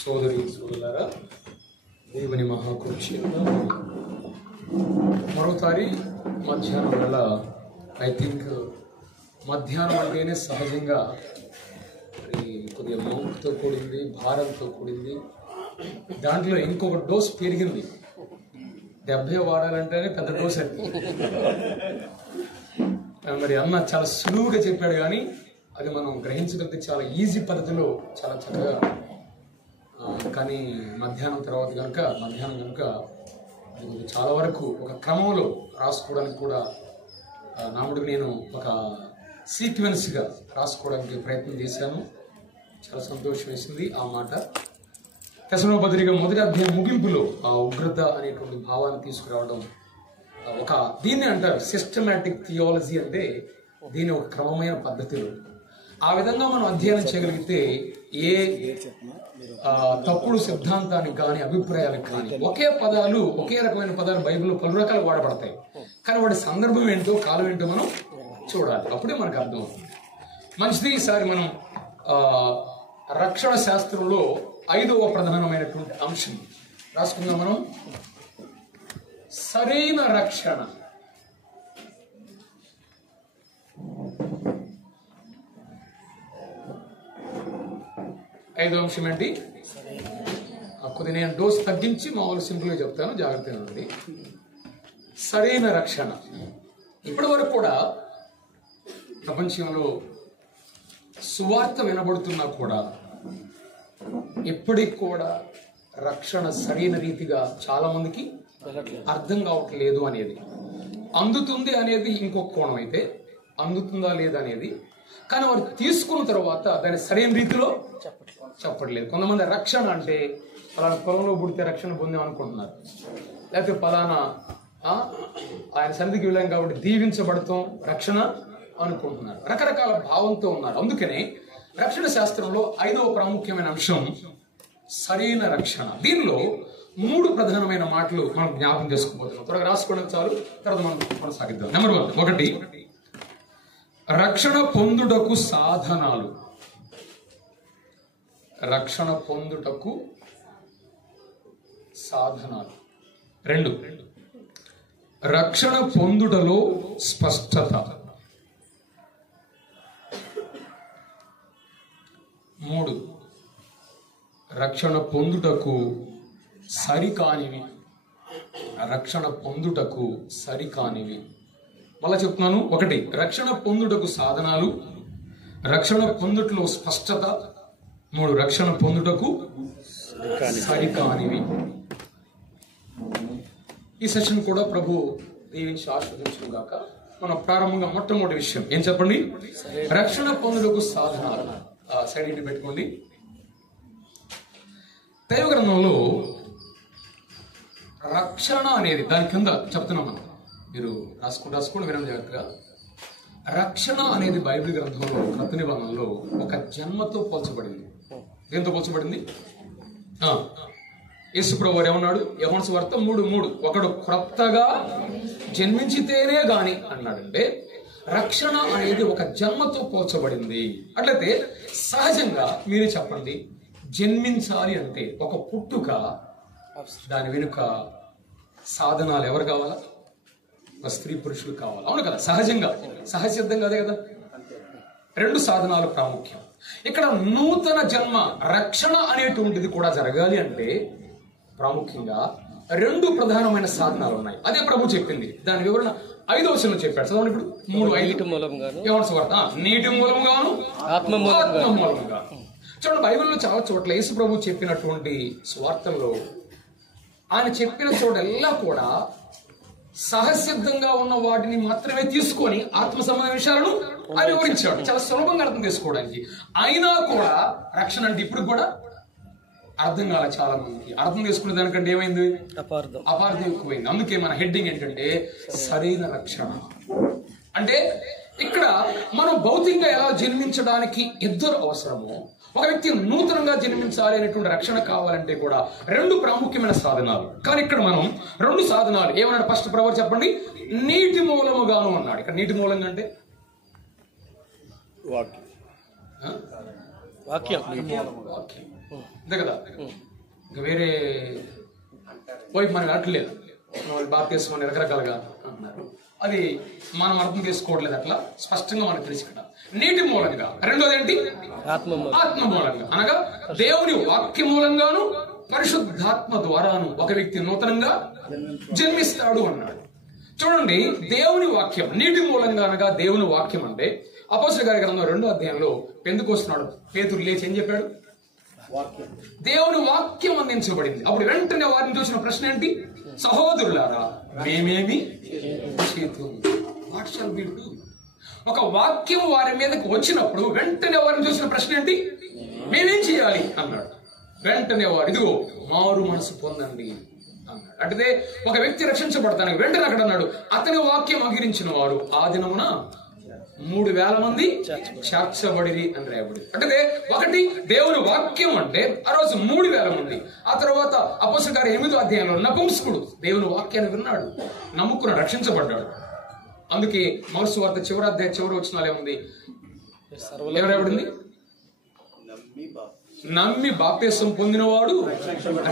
సోదరి సోదరులారా, దేవుని మహాకృప మరోసారి మధ్యాహ్నం వేళ ఐ థింక్ మధ్యాహ్నం అంటేనే సహజంగా కొద్దిగా మౌంట్తో కూడింది, భారంతో కూడింది. దాంట్లో ఇంకొక డోస్ పెరిగింది. 70 వాడాలంటేనే పెద్ద డోస్ అది. మరి అన్న చాలా సులువుగా చెప్పాడు, కానీ అది మనం గ్రహించగలిగితే చాలా ఈజీ పద్ధతిలో చాలా చక్కగా. కానీ మధ్యాహ్నం కనుక చాలా వరకు ఒక క్రమంలో రాసుకోవడానికి కూడా నాముడికి నేను ఒక సీక్వెన్స్గా రాసుకోవడానికి ప్రయత్నం చేశాను. చాలా సంతోషం వేసింది ఆ మాట. తెసలోనికీయుల పత్రిక 1వ అధ్యాయం ముగింపులో ఆ ఉగ్రత అనేటువంటి భావాన్ని తీసుకురావడం ఒక దీన్ని అంటారు సిస్టమాటిక్ థియాలజీ. అంటే దీని ఒక క్రమమైన పద్ధతిలో ఆ విధంగా మనం అధ్యయనం చేయగలిగితే ఏ తప్పుడు సిద్ధాంతానికి కానీ అభిప్రాయాలకు కానీ ఒకే రకమైన పదాలు బైబిల్లో పలు రకాలు వాడబడతాయి. కానీ వాడి సందర్భం ఏంటో కాలం ఏంటో మనం చూడాలి, అప్పుడే మనకు అర్థం అవుతుంది. మంచిది. ఈసారి మనం రక్షణ శాస్త్రంలో 5వ ప్రధానమైనటువంటి అంశం రాసుకుందాం. మనం సరైన రక్షణ. ఐదో అంశం ఏంటి? కొద్ది నేను డోస్ తగ్గించి మామూలు సింపుల్గా చెప్తాను, జాగ్రత్తగా ఉంది. సరైన రక్షణ. ఇప్పటి వరకు కూడా ప్రపంచంలో సువార్త వినబడుతున్నా కూడా ఇప్పటికి కూడా రక్షణ సరైన రీతిగా చాలా మందికి అర్థం కావట్లేదు అనేది. అందుతుంది అనేది ఇంకొక కోణం అయితే, అందుతుందా లేదా అనేది. కానీ వారు తీసుకున్న తర్వాత దాన్ని సరైన రీతిలో చెప్పట్లేదు. కొంతమంది రక్షణ అంటే పలానా పొలంలో పుడితే రక్షణ పొందాం అనుకుంటున్నారు, లేకపోతే పలానా ఆయన సన్నిధికి వెళ్ళాం కాబట్టి దీవించబడతాం రక్షణ అనుకుంటున్నారు. రకరకాల భావంతో ఉన్నారు. అందుకనే రక్షణ శాస్త్రంలో 5వ ప్రాముఖ్యమైన అంశం సరైన రక్షణ. దీనిలో 3 ప్రధానమైన మాటలు మనం జ్ఞాపకం చేసుకోబోతున్నాం. త్వరగా రాసుకోవడం చాలు, తర్వాత మనం కొనసాగిద్దాం. నెంబర్ 1, రక్షణ పొందుటకు సాధనాలు. రక్షణ పొందుటకు సాధనాలు. 2, రక్షణ పొందుటలో స్పష్టత. 3, రక్షణ పొందుటకు సరికానివి. రక్షణ పొందుటకు సరికానివి. మళ్ళా చెప్తున్నాను. 1, రక్షణ పొందుటకు సాధనాలు. రక్షణ పొందుటలో స్పష్టత. 3, రక్షణ పొందుటకు సరికానివి. ఈ సెషన్ కూడా ప్రభు దీవించి ఆశీర్వదించును గాక. మనం ప్రారంభంగా మొట్టమొదటి విషయం ఏం చెప్పండి? రక్షణ పొందుటకు సాధనాలు. సైడ్ ఇంటి పెట్టుకోండి. దైవ గ్రంథంలో రక్షణ అనేది దాని కింద చెప్తున్నాం మనం. మీరు రాసుకోండి వినండి జాగ్రత్తగా. రక్షణ అనేది బైబిల్ గ్రంథంలో క్రొత్త నిబంధనలో ఒక జన్మతో పోల్చబడింది. దేంతో పోల్చబడింది? యేసుప్రభువు వారు ఏమన్నాడు? యోహాను సువార్త 3:3, ఒకడు క్రొత్తగా జన్మించితేనే గాని అన్నాడంటే రక్షణ అనేది ఒక జన్మతో పోల్చబడింది. అట్లయితే సహజంగా మీరే చెప్పండి, జన్మించాలి అంటే ఒక పుట్టుక, దాని వెనుక సాధనాలు ఎవరు కావాలా? ఒక స్త్రీ పురుషులు కావాలి. అవును కదా? సహజంగా సహజసిద్ధంగా అదే కదా. 2 సాధనాలు ప్రాముఖ్యం. ఇక్కడ నూతన జన్మ రక్షణ అనేటువంటిది కూడా జరగాలి అంటే ప్రాముఖ్యంగా 2 ప్రధానమైన సాధనాలు ఉన్నాయి. అదే ప్రభు చెప్పింది. దాని వివరణ 5వ వచనంలో చెప్పాడు. చదవండి ఇప్పుడు. 3:5 యోహాను సువార్త. నీటి మూలంగాను ఆత్మ మూలంగా. చూడండి, బైబిల్లో చాలా చోట్ల యేసు ప్రభు చెప్పినటువంటి సువార్తల్లో ఆయన చెప్పిన చోటెల్లా కూడా సహసిద్ధంగా ఉన్న వాటిని మాత్రమే తీసుకొని ఆత్మ సంబంధ విషయాలను ఆయన వివరించాడు, చాలా సులభంగా అర్థం చేసుకోవడానికి. అయినా కూడా రక్షణ అంటే ఇప్పుడు కూడా అర్థం కాల. చాలా మందికి అర్థం చేసుకునే దానికంటే ఏమైంది? అపార్థం ఎక్కువైంది. అందుకే మన హెడ్డింగ్ ఏంటంటే సరైన రక్షణ. అంటే ఇక్కడ మనం భౌతికంగా ఎలా జన్మించడానికి ఇద్దరు అవసరమో, ఒక వ్యక్తి నూతనంగా జన్మించాలి అనేటువంటి రక్షణ కావాలంటే కూడా 2 ప్రాముఖ్యమైన సాధనాలు. కానీ ఇక్కడ మనం 2 సాధనాలు ఏమన్నాడు? ఫస్ట్ ప్రభు చెప్పండి, నీటి మూలముగాను అన్నాడు. ఇక్కడ నీటి మూలంగా అంటే వాక్యం. అంతే కదా. ఇంకా వేరే వైపు మనకి అట్లేదు, బాప్తిస్మం అని రకరకాలుగా అంటున్నారు. అది మనం అర్థం చేసుకోవట్లేదు. అట్లా స్పష్టంగా మనకు తెలిసి ఇక్కడ నీటి మూలంగా, రెండోది ఏంటి? ఆత్మ మూలంగా, అనగా దేవుని వాక్య మూలంగాను పరిశుద్ధాత్మ ద్వారాను ఒక వ్యక్తి నూతనంగా జన్మిస్తాడు అన్నాడు. చూడండి, దేవుని వాక్యం నీటి మూలంగా అనగా దేవుని వాక్యం అంటే అపోస్తలుల కార్య గ్రంథం 2వ అధ్యాయంలో పెంతెకొస్తున్నాడు పేతురు లేచి ఏం చెప్పాడు? దేవుని వాక్యం అందించబడింది. అప్పుడు వెంటనే వారిని చూసిన ప్రశ్న ఏంటి? సహోదరులారా, మేమేమి చేతుము? What shall we do? ఒక వాక్యం వారి మీదకి వచ్చినప్పుడు వెంటనే వారిని చూసిన ప్రశ్న ఏంటి? మేమేం చేయాలి అన్నాడు. వెంటనే వారు ఇదిగో మారు మనసు పొందండి అన్నాడు. అంటే ఒక వ్యక్తి రక్షించబడతానికి వెంటనే అక్కడ అన్నాడు, అతని వాక్యం అంగీకరించిన వారు ఆ దినమున 3,000 మంది చేర్చబడిరి అని రాయబడి. అంటే ఒకటి దేవుని వాక్యం అంటే ఆ రోజు 3,000 మంది. ఆ తర్వాత అపోస్తలుల కార్యం 8వ అధ్యాయంలో నపుంసకుడు దేవుని వాక్యాన్ని విన్నాడు, నమ్ముకుని రక్షించబడ్డాడు. అందుకే మార్కు సువార్త చివరి అధ్యాయం చివరి వచనాలు ఏముంది? ఏం రాయబడింది? నమ్మి బాప్తిసం పొందినవాడు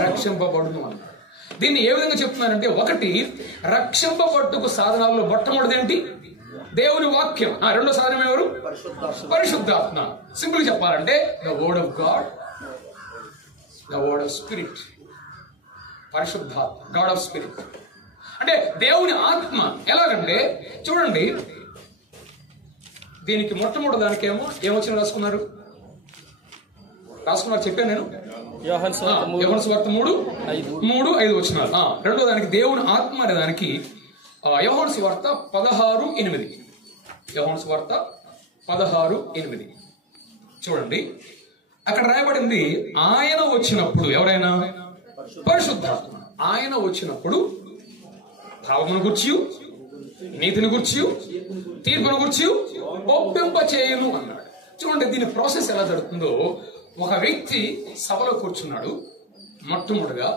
రక్షింపబడును అన్నాడు. దీన్ని ఏ విధంగా చెప్తున్నారంటే, ఒకటి రక్షింపబట్టుకు సాధనాల్లో మొట్టమొదటిది ఏంటి? దేవుని వాక్యం. రెండో సాధనం ఎవరు? పరిశుద్ధాత్మ. సింపుల్ చెప్పాలంటే the word of God, the word of spirit. పరిశుద్ధాత్మ, గాడ్ ఆఫ్ స్పిరిట్ అంటే దేవుని ఆత్మ. ఎలాగంటే చూడండి, దీనికి మొట్టమొదటి దానికేమో ఏమొచ్చిన రాసుకున్నారు చెప్పాను నేను. యోహాను సువార్త 3:5 వచనాలు. రెండో దానికి దేవుని ఆత్మ అనే దానికి యోహాను సువార్త 16:8. యోహాను సువార్త 16:8 చూడండి. అక్కడ రాయబడింది, ఆయన వచ్చినప్పుడు, ఎవరైనా? పరిశుద్ధాత్మ. ఆయన వచ్చినప్పుడు పాపమును గుర్చి, నీతిని గుర్చి, తీర్పును గుర్చి ఒప్పింప చేయును అన్నాడు. చూడండి, దీని ప్రాసెస్ ఎలా జరుగుతుందో. ఒక వ్యక్తి సభలో కూర్చున్నాడు. మొట్టమొదటిగా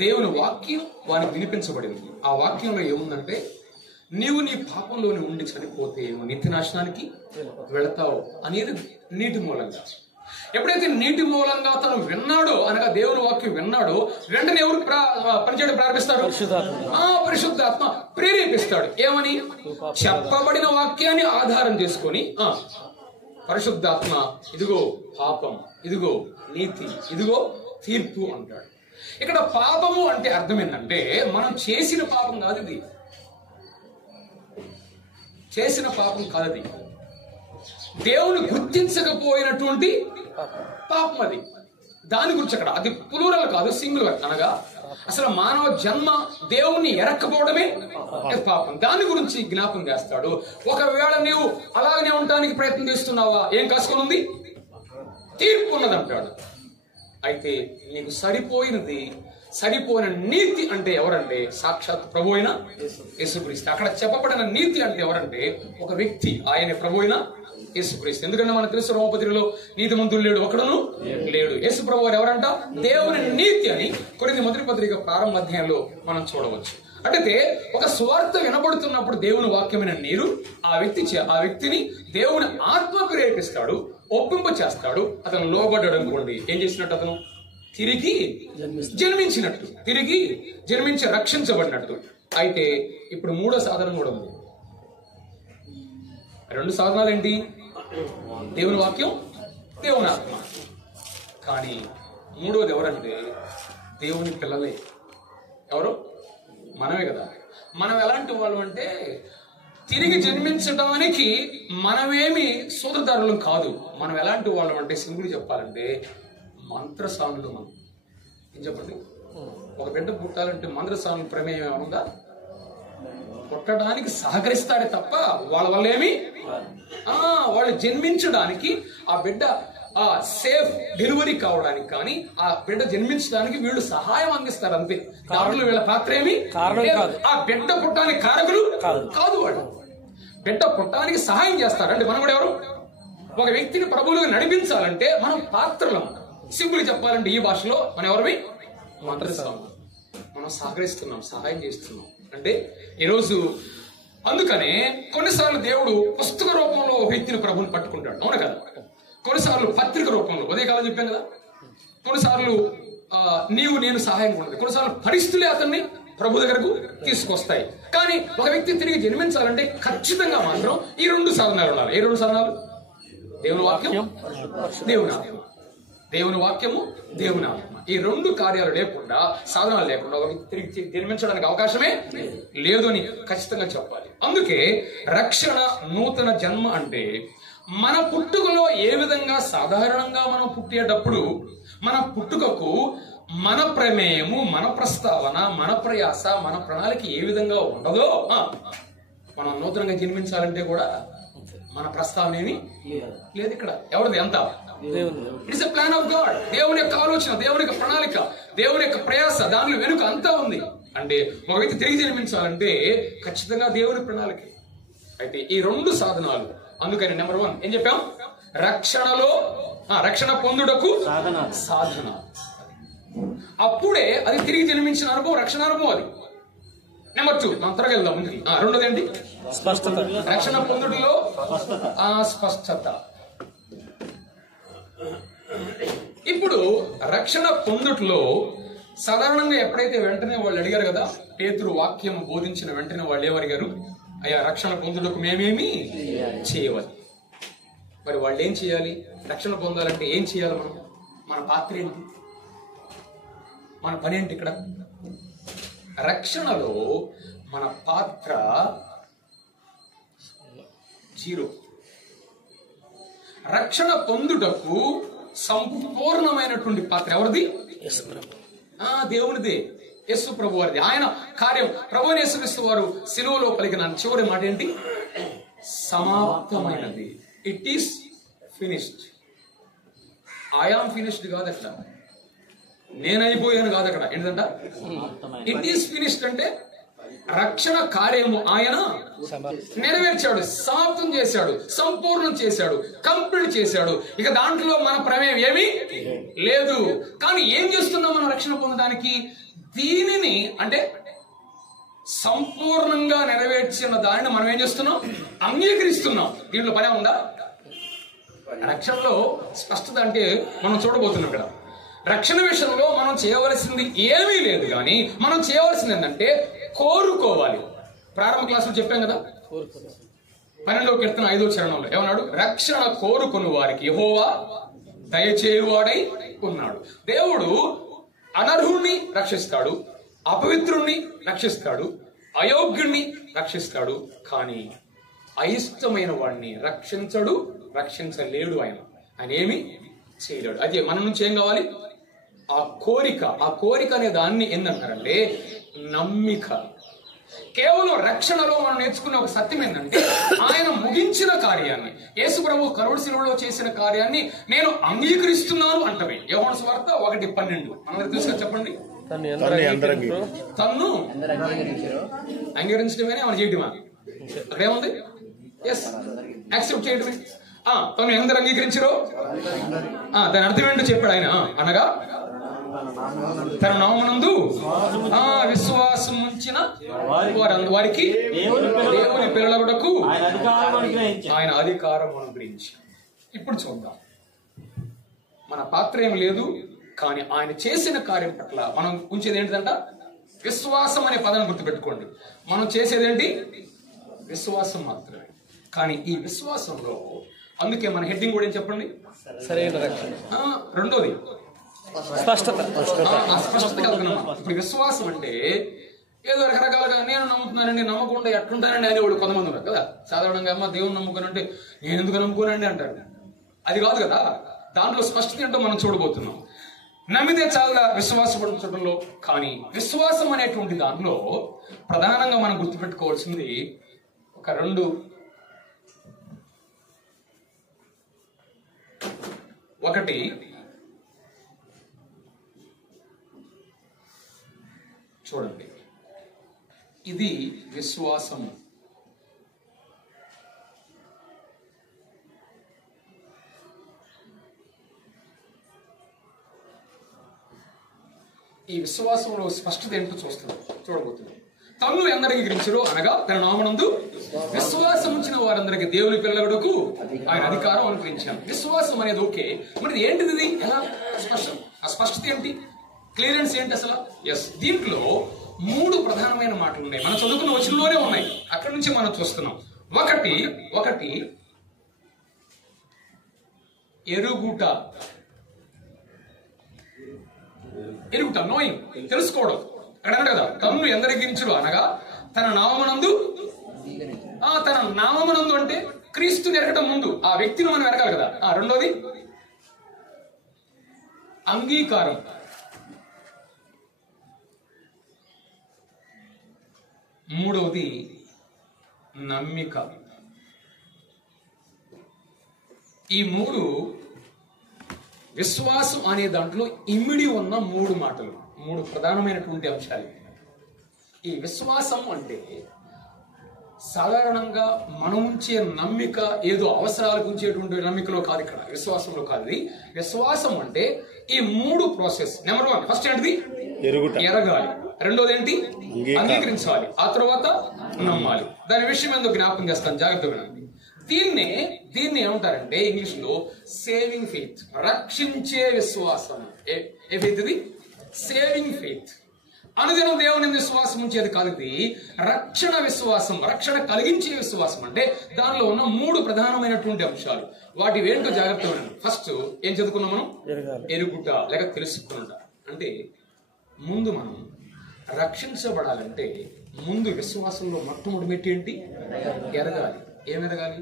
దేవుని వాక్యం వానికి వినిపించబడింది. ఆ వాక్యంలో ఏముందంటే, నీవు నీ పాపంలోని ఉండి చనిపోతే నువ్వు నిత్య నాశనానికి వెళతావు అనేది నీటి మూలంగా. ఎప్పుడైతే నీటి మూలంగా తను విన్నాడో, అనగా దేవుని వాక్యం విన్నాడో, వెంటనే ఎవరు పనిచేయడం ప్రారంభిస్తాడు? పరిశుద్ధాత్మ ప్రేరేపిస్తాడు. ఏమని? చెప్పబడిన వాక్యాన్ని ఆధారం చేసుకొని పరిశుద్ధాత్మ ఇదిగో పాపం, ఇదిగో నీతి, ఇదిగో తీర్పు అంటాడు. ఇక్కడ పాపము అంటే అర్థం ఏంటంటే, మనం చేసిన పాపం కాదు ఇది. చేసిన పాపం కాదు, దేవుని గుర్తించకపోయినటువంటి పాపం అది. దాని గురించి అక్కడ అది ప్లూరల్ కాదు, సింగులర్. అనగా అసలు మానవ జన్మ దేవుణ్ణి ఎరక్కపోవడమే పాపం. దాని గురించి జ్ఞాపం చేస్తాడు. ఒకవేళ నీవు అలాగనే ఉండడానికి ప్రయత్నం చేస్తున్నావా, ఏం కాసుకొని ఉంది? తీర్పు ఉన్నదంటాడు. అయితే నీకు సరిపోయినది, సరిపోయిన నీతి అంటే ఎవరంటే సాక్షాత్ ప్రభు అయిన యేసుక్రీస్తు. అక్కడ చెప్పబడిన నీతి అంటే ఎవరంటే ఒక వ్యక్తి, ఆయన ప్రభు అయిన యేసుక్రీస్తు. ఎందుకంటే మనకు తెలుసు, రోమపత్రికలో నీతిమంతుడు లేడు, ఒకడును లేడు. యేసు ప్రభు వారు ఎవరంట? దేవుని నీతి అని కొరింథీ మొదటి పత్రిక ప్రారంభ అధ్యాయంలో మనం చూడవచ్చు. అంటే ఒక స్వార్థ వినబడుతున్నప్పుడు దేవుని వాక్యమైన నీరు ఆ వ్యక్తిని దేవుని ఆత్మ ప్రేరేపిస్తాడు, ఒప్పింప చేస్తాడు. అతను లోబడ్డాడు అనుకోండి, ఏం చేసినట్టు? అతను తిరిగి జన్మించినట్టు, తిరిగి జన్మించి రక్షించబడినట్టు. అయితే ఇప్పుడు 3వ సాధనం కూడా ఉంది. 2 సాధనాలు ఏంటి? దేవుని వాక్యం, దేవుని ఆత్మ. కానీ 3వది ఎవరంటే దేవుని పిల్లలే. ఎవరు? మనమే కదా. మనం ఎలాంటి వాళ్ళు అంటే, తిరిగి జన్మించడానికి మనమేమి సూత్రధారులు కాదు. మనం ఎలాంటి వాళ్ళం అంటే, సింపుల్ చెప్పాలంటే మంత్రసానులు. మనం ఏం చెప్పండి, ఒక బిడ్డ పుట్టాలంటే మంత్రసానుల ప్రమేయం ఏమైనా ఉందా? పుట్టడానికి సహకరిస్తాడే తప్ప వాళ్ళ వల్ల ఏమి, వాళ్ళు జన్మించడానికి, ఆ బిడ్డ సేఫ్ డెలివరీ కావడానికి కానీ, ఆ బిడ్డ జన్మించడానికి వీళ్ళు సహాయం అందిస్తారు అంతే. దాంట్లో వీళ్ళ పాత్ర ఏమి, ఆ బిడ్డ పుట్టడానికి కారకులు కాదు. వాళ్ళు బిడ్డ పుట్టడానికి సహాయం చేస్తారు. అంటే మనం కూడా ఎవరు? ఒక వ్యక్తిని ప్రభువులుగా నడిపించాలంటే మనం పాత్రలం. సింపుల్ చెప్పాలంటే ఈ భాషలో మనం ఎవరివి? మంత్రసానులు. మనం సహకరిస్తున్నాం, సహాయం చేస్తున్నాం. అంటే ఈరోజు అందుకనే కొన్నిసార్లు దేవుడు పుస్తక రూపంలో ఒక వ్యక్తిని ప్రభుని పట్టుకుంటాడు, అవును కదా. కొన్నిసార్లు పత్రిక రూపంలో ఉదయకాలం చెప్పాను కదా, కొన్నిసార్లు నీవు నేను సహాయం ఉండదు, కొన్నిసార్లు పరిస్థితులే అతన్ని ప్రభు దగ్గరకు తీసుకొస్తాయి. కానీ ఒక వ్యక్తి తిరిగి జన్మించాలంటే ఖచ్చితంగా మాత్రం ఈ 2 సాధనాలు ఉండాలి. ఏ 2 సాధనాలు? దేవుని వాక్యం, దేవుని ఆత్మ. దేవుని వాక్యము, దేవుని ఆత్మ. ఈ 2 కార్యాలు లేకుండా, సాధనాలు లేకుండా ఒక వ్యక్తి తిరిగి జన్మించడానికి అవకాశమే లేదు అని ఖచ్చితంగా చెప్పాలి. అందుకే రక్షణ, నూతన జన్మ అంటే మన పుట్టుకలో ఏ విధంగా సాధారణంగా మనం పుట్టేటప్పుడు మన పుట్టుకకు మన ప్రమేయము, మన ప్రస్తావన, మన ప్రయాస, మన ప్రణాళిక ఏ విధంగా ఉండదో మనం నూతనంగా జన్మించాలంటే కూడా మన ప్రస్తావన ఏమి లేదు. ఇక్కడ ఎవరిది? ఎంత? It's a plan of God. దేవుని యొక్క ఆలోచన, దేవుని యొక్క ప్రణాళిక, దేవుని యొక్క ప్రయాస, దానిలో వెనుక అంతా ఉంది. అంటే ఒక వ్యక్తి తిరిగి జన్మించాలంటే ఖచ్చితంగా దేవుని ప్రణాళిక. అయితే ఈ 2 సాధనాలు, అందుకని నెంబర్ 1 ఏం చెప్పాం? రక్షణలో రక్షణ పొందుటకు సాధన. అప్పుడే అది తిరిగి జన్మించిన అనుభవం, రక్షణ అనుభవం. అది నెంబర్ 2. మనం త్వరగా వెళ్దాం ముందుకి. రెండోది ఏంటి? స్పష్టత. రక్షణ పొందుటలో స్పష్టత. ఇప్పుడు రక్షణ పొందుటలో సాధారణంగా ఎప్పుడైతే వెంటనే వాళ్ళు అడిగారు కదా, పేతురు వాక్యం బోధించిన వెంటనే వాళ్ళు ఏమడిగారు? అయ్యా, రక్షణ పొందుటకు మేమేమి చేయవాలి? మరి వాళ్ళు ఏం చేయాలి? రక్షణ పొందాలంటే ఏం చేయాలి? మన పాత్ర ఏంటి? మన పని ఏంటి? ఇక్కడ రక్షణలో మన పాత్ర 0. రక్షణ పొందుటకు సంపూర్ణమైనటువంటి పాత్ర ఎవరిది? దేవునిదే, యేసు ప్రభు వారిది. ఆయన కార్యం. ప్రభువుని యేసుక్రీస్తు వారు సిలువలో పలికిన చివరి మాట ఏంటి? సమాప్తమైనది. It is finished. I am finished కాదు అక్కడ, నేనైపోయాను కాదు అక్కడ. ఏంటంట? ఇట్ ఈస్ ఫినిష్డ్ అంటే రక్షణ కార్యము ఆయన నెరవేర్చాడు, సమాప్తం చేశాడు, సంపూర్ణం చేశాడు, కంప్లీట్ చేశాడు. ఇక దాంట్లో మన ప్రమేయం ఏమీ లేదు. కానీ ఏం చేస్తున్నాం మనం రక్షణ పొందడానికి? దీనిని అంటే సంపూర్ణంగా నెరవేర్చిన దానిని మనం ఏం చేస్తున్నాం? అంగీకరిస్తున్నాం. దీంట్లో పనే ఉందా? రక్షణలో స్పష్టత అంటే మనం చూడబోతున్నాం ఇక్కడ. రక్షణ విషయంలో మనం చేయవలసింది ఏమీ లేదు, కానీ మనం చేయవలసింది ఏంటంటే కోరుకోవాలి. ప్రారంభ క్లాసులో చెప్పాం కదా, 12వ కీర్తన 5వ చరణంలో ఏమన్నాడు? రక్షణ కోరుకుని వారికి యెహోవా దయచేయువాడై ఉన్నాడు. దేవుడు అనర్హుణ్ణి రక్షిస్తాడు, అపవిత్రుణ్ణి రక్షిస్తాడు, అయోగ్యుణ్ణి రక్షిస్తాడు. కానీ అయిష్టమైన వాడిని రక్షించడు, రక్షించలేడు. ఆయన ఏమి చేయలేడు. అయితే మన నుంచి ఏం కావాలి? ఆ కోరిక. ఆ కోరిక అనే దాన్ని ఏంటంటారంటే నమ్మిక. కేవలం రక్షణలో మనం నేర్చుకునే ఒక సత్యం ఏంటంటే ఆయన ముగించిన కార్యాన్ని, యేసు ప్రభు కరుడు శిలువలో చేసిన కార్యాన్ని నేను అంగీకరిస్తున్నాను అంటమే. యోహాను సువార్త 1:12. అందరూ తీసుకొని చెప్పండి. తన్ను అంగీకరించడమేనే ఆయన చేయటమా? అక్కడేముంది? ఎస్, యాక్సెప్ట్ చేయడమే. తను ఎందరు అంగీకరించారో దాని అర్థం ఏంటో చెప్పాడు ఆయన. అనగా తన నామమునందు విశ్వాసం ఉంచిన వారికి దేవుని పిల్లలగుటకు ఆయన అధికారం అనుగ్రహించాడు. ఇప్పుడు చూద్దాం. మన పాత్ర ఏం లేదు, కానీ ఆయన చేసిన కార్యం పట్ల మనం ఉంచేది ఏంటిదంట? విశ్వాసం అనే పదాన్ని గుర్తుపెట్టుకోండి. మనం చేసేదేంటి? విశ్వాసం మాత్రమే. కానీ ఈ విశ్వాసంలో, అందుకే మన హెడ్డింగ్ కూడా ఏం చెప్పండి? సరైన రక్షణ. రెండోది స్పష్టత. స్పష్టత కలుగుతున్నాం. ఇప్పుడు విశ్వాసం అంటే ఏదో రకరకాలుగా నేను నమ్ముతున్నానండి, నమ్మకుండా ఎట్లుంటానండి అనేవాడు కొంతమంది ఉన్నారు కదా. సాధారణంగా అమ్మ దేవుని నమ్ముకోనంటే నేను ఎందుకు నమ్ముకోనండి అంటాడు. అది కాదు కదా. దాంట్లో స్పష్టత ఏంటో మనం చూడబోతున్నాం. నమ్మితే చాలా విశ్వాసపడటంలో, కానీ విశ్వాసం అనేటువంటి దాంట్లో ప్రధానంగా మనం గుర్తుపెట్టుకోవాల్సింది ఒక 2. ఒకటి, చూడండి, ఇది విశ్వాసము. ఈ విశ్వాసంలో స్పష్టత ఏంటో చూడబోతున్నాం. తన్ను ఎందరు అంగీకరించారో అనగా తన నామమునందు విశ్వాసం ఉంచిన వారందరికి దేవుని పిల్లలకు ఆయన అధికారం అనుగ్రహించాను. విశ్వాసం అనేది ఓకే, మరి ఏంటిది ఇది? ఎలా స్పష్టత ఏంటి, క్లియరెన్స్ ఏంటి అసలు? ఎస్, దీంట్లో 3 ప్రధానమైన మాటలు ఉన్నాయి. మనం చదువుకున్న వచనంలోనే ఉన్నాయి, అక్కడి నుంచి మనం చూస్తున్నాం. ఒకటి ఎరుగుట, నోయింగ్, తెలుసుకోవడం. అక్కడ అన్నాడు కదా, తన్ను ఎందరిగించుడు అనగా తన నామమునందు అంటే క్రీస్తుని ఎరగటం ముందు ఆ వ్యక్తిని మనం ఎరగాలి కదా. రెండోది అంగీకారం. మూడవది నమ్మిక. ఈ 3 విశ్వాసం అనే దాంట్లో ఇమిడి ఉన్న 3 మాటలు, 3 ప్రధానమైనటువంటి అంశాలు. ఈ విశ్వాసం అంటే సాధారణంగా మనం ఉంచే నమ్మిక ఏదో అవసరాలకు ఉంచేటువంటి నమ్మికలో కాదు, ఇక్కడ విశ్వాసంలో కాదు. విశ్వాసం అంటే ఈ 3 ప్రాసెస్. నెంబర్ 1 ఫస్ట్ ఏంటిది? ఎరగాలి. రెండోది ఏంటి? అంగీకరించాలి. ఆ తర్వాత నమ్మాలి. దాని విషయం ఎందుకు జ్ఞాపకం చేస్తాను, జాగ్రత్తగా వినండి. దీన్ని ఏమంటారంటే ఇంగ్లీష్ లో సేవింగ్ ఫెయిత్, రక్షించే విశ్వాసం. ఏ ఫెయిత్ ఇది? Saving faith. అనుదినం దేవుని విశ్వాసం ఉంచేది కాదు, ఇది రక్షణ విశ్వాసం, రక్షణ కలిగించే విశ్వాసం. అంటే దానిలో ఉన్న 3 ప్రధానమైనటువంటి అంశాలు. వాటి ఏంటో జాగ్రత్తగా వినండి. ఫస్ట్ ఏం చదువుకున్నాం మనం? ఎరుగుట లేక తెలుసుకున్నట. అంటే ముందు మనం రక్షించబడాలంటే ముందు విశ్వాసంలో మొట్టమొదటి మెట్టి ఏంటి? ఎరగాలి. ఏం ఎరగాలి?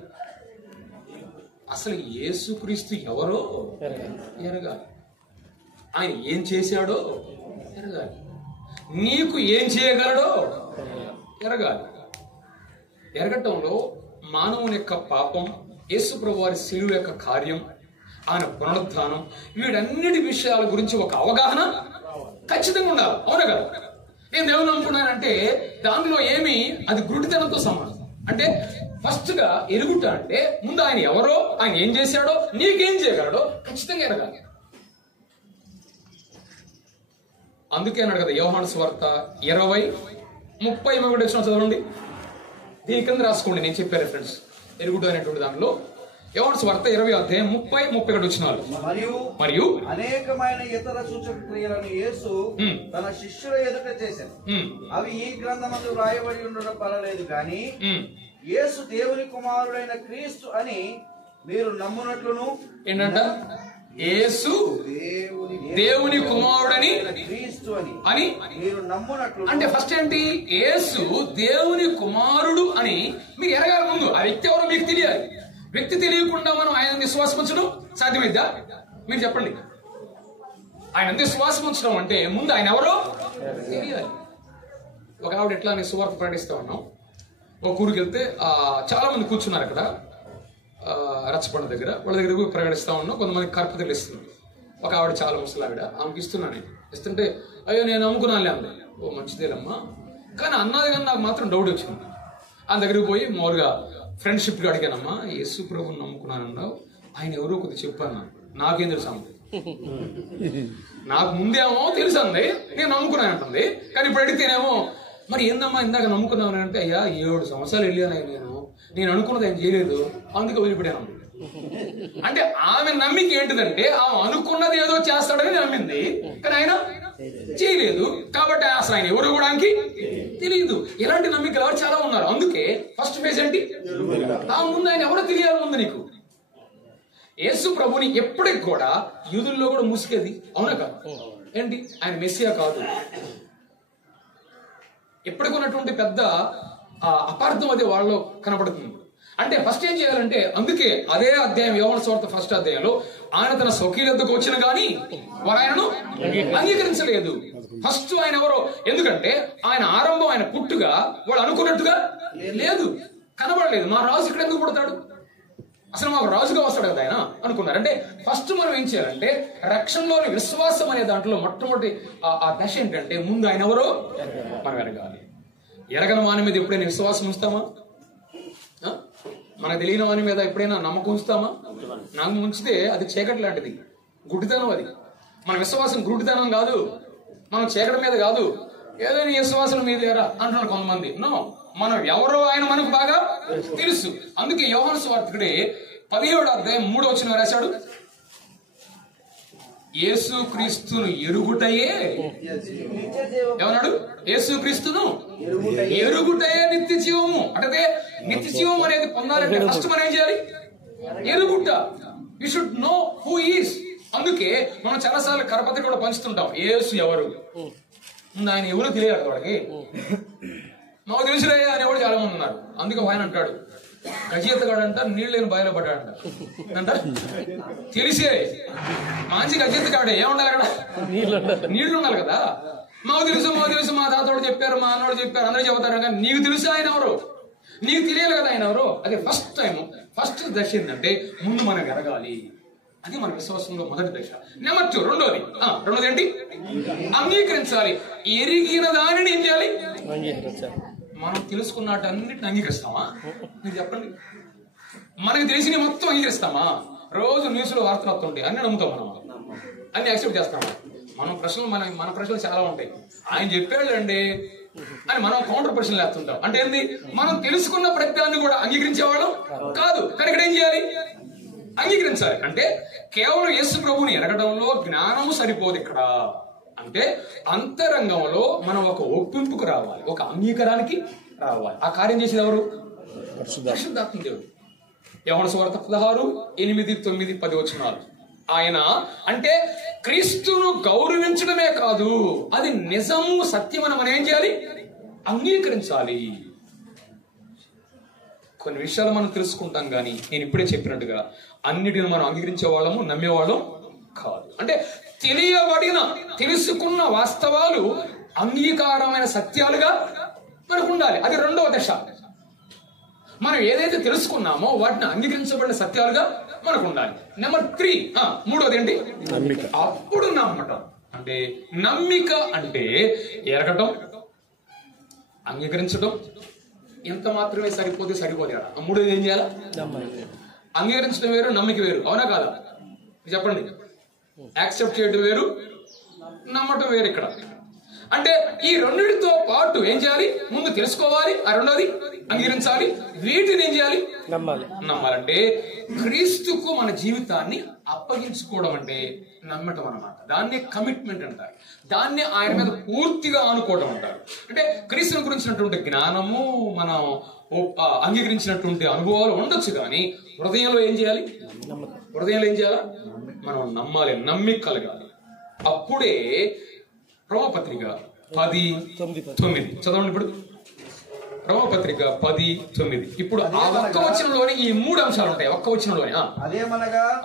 అసలు యేసుక్రీస్తు ఎవరో ఎరగాలి. ఆయన ఏం చేశాడో ఎరగాలి. నీకు ఏం చేయగలడో ఎరగాలి. ఎరగటంలో మానవుని యొక్క పాపం, యేసు ప్రభు వారి శిలువ యొక్క కార్యం, ఆయన పునరుద్ధానం, వీటన్నిటి విషయాల గురించి ఒక అవగాహన ఖచ్చితంగా ఉండాలి. అవునా కదా? నేను దేవుని నమ్ముకున్నానంటే దానిలో ఏమి అది గుడ్డితనంతో సమానం. అంటే ఫస్ట్ గా ఎరుగుట అంటే ముందు ఆయన ఎవరో, ఆయన ఏం చేశాడో, నీకేం చేయగలడో ఖచ్చితంగా ఎరగాలి. అందుకే అన్నాడు కదా యోహాను సువార్త 20:30 చదవండి. దీని కింద రాసుకోండి, నేను చెప్పే రెఫరెన్స్. ఎరుగుట అనేటువంటి దానిలో యోహాను సువార్త 20:30 మరియు అనేకమైన ఇతర సూచక క్రియలను యేసు తన శిష్యుల ఎదుట చేశాను. అవి ఈ గ్రంథమందు వ్రాయబడి ఉండడం పర్వాలేదు కానీ యేసు దేవుని కుమారుడైన క్రీస్తు అని మీరు నమ్మునట్లును. ఏంటంట? యేసు దేవుని కుమారుడని క్రీస్తు అని మీరు నమ్మునట్లు. అంటే ఫస్ట్ ఏంటి? యేసు దేవుని కుమారుడు అని మీరు ఎరగాలి. ముందు ఆ వ్యక్తి ఎవరో మీకు తెలియాలి. వ్యక్తి తెలియకుండా మనం ఆయన విశ్వాసం ఉంచడం సాధ్యమైద్దా? మీరు చెప్పండి. ఆయన విశ్వాసం ఉంచడం అంటే ముందు ఆయన ఎవరో తెలియాలి. ఒక ఆవిడ ఎట్లా నేను సువార్త ప్రకటిస్తా ఉన్నాం, ఒక ఊరికి వెళ్తే చాలా మంది కూర్చున్నారు అక్కడ రచ్చబండ దగ్గర. వాళ్ళ దగ్గర ప్రకటిస్తా ఉన్నాం. కొంతమంది కర్పతలు ఇస్తున్నారు. ఒక ఆవిడ చాలా ముసలావిడ, ఆమెకి ఇస్తున్నాను. నేను ఇస్తుంటే అయ్యో నేను నమ్ముకున్నానులే అంది. ఓ మంచిదేలమ్మా, కానీ అన్నది కానీ నాకు మాత్రం డౌట్ వచ్చింది. ఆయన దగ్గరికి పోయి మామూలుగా ఫ్రెండ్షిప్గా అడిగానమ్మా, యేసు ప్రభువుని నమ్ముకున్నానన్నావు, ఆయన ఎవరో కొద్దిగా చెప్పాను. నాకేం తెలుసు అంది. నాకు ముందేమో తెలుసు అంది, నేను నమ్ముకున్నాను అంటుంది. కానీ ఇప్పుడు అడిగితేనేమో మరి ఏందమ్మా ఇందాక నమ్ముకున్నాను అంటే, అయ్యా 7 సంవత్సరాలు వెళ్ళాను, నేను అనుకున్నది ఆయన చేయలేదు, అందుకే వదిలిపెట్టాను. అంటే ఆమె నమ్మిక ఏంటిదంటే ఆమె అనుకున్నది ఏదో చేస్తాడని నమ్మింది, కానీ ఆయన చేయలేదు. కాబట్టి అసలు ఆయన ఎవరు కూడా ఆయనకి తెలియదు. ఇలాంటి నమ్మికలు ఎవరు చాలా ఉన్నారు. అందుకే ఫస్ట్ ఫేజ్ ఏంటి? ముందు ఆయన ఎవరో తెలియాలి. ముందు నీకు యేసు ప్రభుని ఎప్పటికి కూడా యూదుల్లో కూడా ముసుకేది. అవునా కాదు? ఏంటి? ఆయన మెస్సియా కాదు. ఎప్పటికి ఉన్నటువంటి పెద్ద అపార్థం అది వాళ్ళలో కనబడుతుంది. అంటే ఫస్ట్ ఏం చేయాలంటే, అందుకే అదే అధ్యాయం యోహాను సువార్త 1వ అధ్యాయంలో ఆయన తన స్వకీయులకు వచ్చిన కానీ వారు ఆయనను అంగీకరించలేదు. ఫస్ట్ ఆయన ఎవరో, ఎందుకంటే ఆయన ఆరంభం, ఆయన పుట్టుగా వాళ్ళు అనుకున్నట్టుగా లేదు, కనబడలేదు. మా రాజు ఇక్కడ ఎందుకు పుడతాడు, అసలు మాకు రాజుగా వస్తాడు కదా ఆయన అనుకున్నారు. అంటే ఫస్ట్ మనం ఏం చేయాలంటే రక్షణలోని విశ్వాసం అనే దాంట్లో మొట్టమొదటి ఆ దశ ఏంటంటే ముందు ఆయన ఎవరో మనం ఎరగాలి. ఎరగని వాని మీద ఎప్పుడైనా విశ్వాసం ఉంచుతామా? మనకు తెలియని వాని మీద ఎప్పుడైనా నమ్మకం ఉంచుతామా? నమ్మకం ఉంచితే అది చీకటి లాంటిది, గుడ్డితనం. అది మన విశ్వాసం గుడ్డితనం కాదు, మనం చీకటి మీద కాదు, ఏదైనా విశ్వాసం మీద అంటున్నారు కొంతమంది. నో, మనం ఎవరో ఆయన మనకు బాగా తెలుసు. అందుకే యోహాను సువార్తికుడే 17వ అధ్యాయం 3వ వచనం రాశాడు, యేసు క్రీస్తును ఎరుగుటయే ఏమన్నాడు? యేసు క్రీస్తును ఎరుగుటయే నిత్య జీవము. అంటే నిత్య జీవం అనేది పొందాలంటే ఫస్ట్ మనం ఏం చేయాలి? ఎరుగుట. You should know who is. అందుకే మనం చాలాసార్లు కరపత్రి కూడా పంచుతుంటాం, యేసు ఎవరు, ఆయన ఎవరు తెలియదు వాడికి. మాకు తెలుసులే అనేవాడు చాలా మంది ఉన్నారు. అందుకే ఆయన అంటాడు, గజెత్తగాడంట నీళ్ళు లేని బాయిలో పడ్డాడంట అంట. తెలిసే మంచి గజెత్తగాడే ఏముండాలి అక్కడ? నీళ్లు ఉండాలి కదా. మాకు తెలుసు మా తాతోడు చెప్పారు, మా అన్నోడు చెప్పారు, అందరూ చెబుతారు. కానీ నీకు తెలుసు ఆయన ఎవరు? నీకు తెలియాలి కదా ఆయన ఎవరు. అదే ఫస్ట్ దశ ఏంటంటే ముందు మనం ఎరగాలి. అది మన విశ్వాసంలో మొదటి దశ. నెంబర్ 2 రెండోది ఏంటి? అంగీకరించాలి. ఎరిగిన దానిని ఏం చేయాలి? మనం తెలుసుకున్నటన్నిటిని అంగీకరిస్తామా? మీరు చెప్పండి. మనకి తెలిసిన మొత్తం అంగీకరిస్తామా? రోజు న్యూస్ లో వార్తలు వస్తుంటాయి, అన్ని నమ్ముతాం మనం, అన్ని యాక్సెప్ట్ చేస్తామా? మన ప్రశ్నలు చాలా ఉంటాయి. ఆయన చెప్పాడండి అని మనం కౌంటర్ ప్రశ్నలు వేస్తుంటాం. అంటే ఏంది? మనం తెలుసుకున్న ప్రత్యాన్ని కూడా అంగీకరించేవాళ్ళం కాదు. కానీ ఇక్కడ ఏం చేయాలి? అంగీకరించాలి. అంటే కేవలం యేసు ప్రభువుని ఎరగడంలో జ్ఞానము సరిపోదు. ఇక్కడ అంటే అంతరంగంలో మనం ఒక ఒప్పింపుకు రావాలి, ఒక అంగీకారానికి రావాలి. ఆ కార్యం చేసేది ఎవరు? పరిశుద్ధాత్మ దేవుడు. యోహాను సువార్త 16, 8, 9, 10 వచనాలు. ఆయన అంటే క్రీస్తును గౌరవించడమే కాదు, అది నిజము సత్యమని మనం ఏం చేయాలి? అంగీకరించాలి. కొన్ని విషయాలు మనం తెలుసుకుంటాం, కానీ నేను ఇప్పుడే చెప్పినట్టుగా అన్నిటిని మనం అంగీకరించే వాళ్ళము, నమ్మేవాళ్ళం కాదు. అంటే తెలుసుకున్న వాస్తవాలు అంగీకారమైన సత్యాలుగా మనకు ఉండాలి. అది రెండవ దశ. మనం ఏదైతే తెలుసుకున్నామో వాటిని అంగీకరించబడిన సత్యాలుగా మనకు ఉండాలి. నెంబర్ 3 మూడోది ఏంటి? అప్పుడు నమ్మటం. అంటే నమ్మిక అంటే ఎరగటం, అంగీకరించడం. ఎంత మాత్రమే సరిపోతే కదా. మూడోది ఏం చేయాలా? అంగీకరించడం వేరు, నమ్మిక వేరు. అవునా కాదా? చెప్పండి. యాక్సెప్ట్ చేయడం వేరు, నమ్మటం వేరు. ఇక్కడ అంటే ఈ రెండింటితో పాటు ఏం చేయాలి? ముందు తెలుసుకోవాలి, ఆ రెండోది అంగీకరించాలి. వీటిని ఏం చేయాలి? నమ్మాలంటే క్రీస్తుకు మన జీవితాన్ని అప్పగించుకోవడం అంటే నమ్మటం అన్నమాట. దాన్నే కమిట్మెంట్ అంటారు. దాన్నే ఆయన మీద పూర్తిగా ఆనుకోవడం అంటారు. అంటే క్రీస్తుని గురించినటువంటి జ్ఞానము, మనం అంగీకరించినటువంటి అనుభవాలు ఉండొచ్చు, కానీ హృదయంలో ఏం చేయాలి? మనం నమ్మాలి, నమ్మిక కలగాలి. అప్పుడే రోమపత్రిక 10:9 చదవండి. ఇప్పుడు రోమపత్రిక 10:9. ఇప్పుడు ఆ ఒక్క వచనంలోనే ఈ 3 అంశాలు ఉంటాయి. ఒక్క వచనంలోనే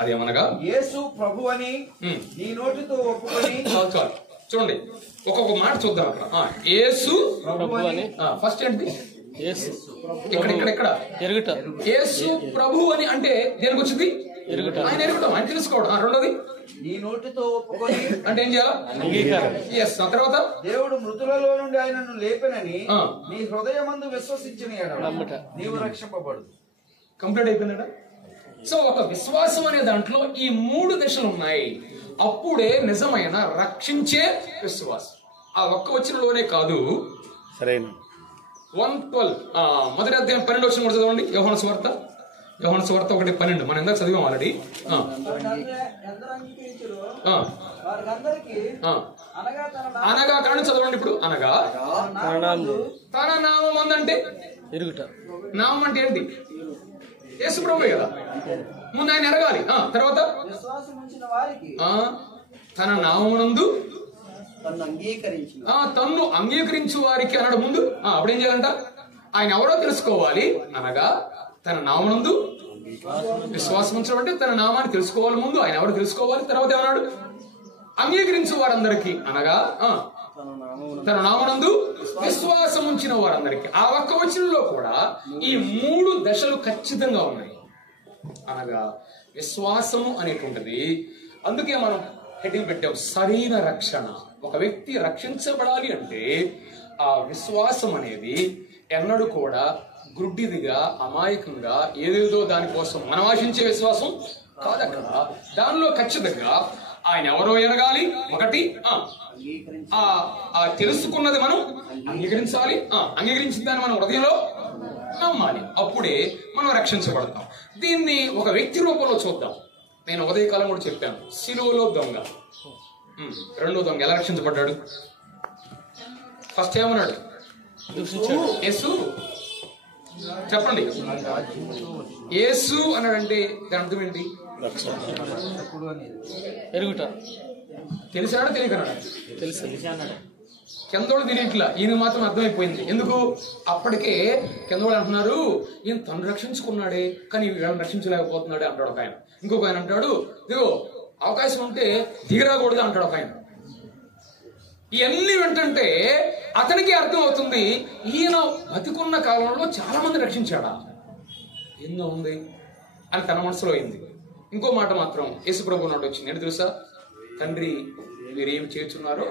అదేమనగా యేసు ప్రభువని నీ నోటితో ఒప్పుకొని. చూడండి, ఒక్కొక్క మాట చూద్దాం. అక్కడ యేసు ప్రభువని ఫస్ట్ ఏంటి? ఇక్కడ యేసు ప్రభు అని అంటే దేనికి వచ్చింది? ఆయన ఎరగటం, ఆయన తెలుసుకోవడం. రెండోది నీ నోటితో ఒప్పుకొని అంటే ఏం చేయాలి? ఆ తర్వాత దేవుడు మృతులలో నుండి ఆయనను లేపెనని నీ హృదయమందు విశ్వసించిన నీవు రక్షింపబడు. కంప్లీట్ అయిపోయిందట. సో ఒక విశ్వాసం అనే దాంట్లో ఈ 3 దశలు ఉన్నాయి. అప్పుడే నిజమైన రక్షించే విశ్వాసం. ఆ ఒక్క వచనంలోనే కాదు. సరేనా? 1:12 మొదటి అధ్యాయం 12వ వచనం కూడా చదవండి. యోహాను సువార్త 1:12. మనం ఎందుకు చదివాం ఆల్రెడీ. అనగా కానీ చదవండి ఇప్పుడు. అనగా తన నామం అందంటే నామం అంటే ఏంటి? యేసు ప్రభువే కదా. ముందు ఆయన ఎరగాలి. తర్వాత తన నామమునందు తన్ను అంగీకరించు వారికి అన్నాడు ముందు. అప్పుడేం చేయాలంట? ఆయన ఎవరో తెలుసుకోవాలి. అనగా తన నామమునందు విశ్వాసం ఉంచడం అంటే తన నామాన్ని తెలుసుకోవాలి. ముందు ఆయన ఎవరు తెలుసుకోవాలి. తర్వాత ఏమన్నాడు? అంగీకరించు వారందరికీ. అనగా తన నామమునందు విశ్వాసం ఉంచిన వారందరికీ. ఆ ఒక్క వచనంలో కూడా ఈ 3 దశలు ఖచ్చితంగా ఉన్నాయి. అనగా విశ్వాసము అనేటువంటిది. అందుకే మనం హెడ్డింగ్ పెట్టాం, సరైన రక్షణ. ఒక వ్యక్తి రక్షించబడాలి అంటే ఆ విశ్వాసం అనేది ఎన్నడూ కూడా గుడ్డిదిగా, అమాయకంగా ఏదేదో దానికోసం మనం ఆశించే విశ్వాసం కాదు. అక్కడ దానిలో ఖచ్చితంగా ఆయన ఎవరో ఎరగాలి, ఒకటి తెలుసుకున్నది మనం అంగీకరించాలి, అంగీకరించిన దాన్ని మనం హృదయంలో నమ్మాలి. అప్పుడే మనం రక్షించబడతాం. దీన్ని ఒక వ్యక్తి రూపంలో చూద్దాం. నేను ఉదయకాలం కూడా చెప్పాను, సిలువలో దొంగ, రెండో దొంగ ఎలా రక్షించబడ్డాడు? ఫస్ట్ ఏమన్నాడు? యేసు చెప్పండి. యేసు అన్నాడంటే దాని అర్థం ఏంటి? తెలిసాడా తెలియకన్నాడా? కిందోడు తెలియట్లా, ఈయన మాత్రం అర్థమైపోయింది. ఎందుకు? అప్పటికే కిందోడు అంటున్నారు, ఈయన తను రక్షించుకున్నాడే కానీ వీళ్ళని రక్షించలేకపోతున్నాడే అంటాడు ఒక ఆయన. ఇంకొక ఆయన అంటాడు, ఇదిగో అవకాశం ఉంటే దిగరాకూడదు అంటాడు ఒక ఆయన. ఇవన్నీ ఏంటంటే అతనికి అర్థం అవుతుంది, ఈయన బతికున్న కాలంలో చాలా మంది రక్షించాడా, ఎన్నో ఉంది అని తన మనసులో అయింది. ఇంకో మాట మాత్రం యేసు ప్రభు నాడు వచ్చింది. ఏంటి తెలుసా? తండ్రి మీరేం చేస్తున్నారో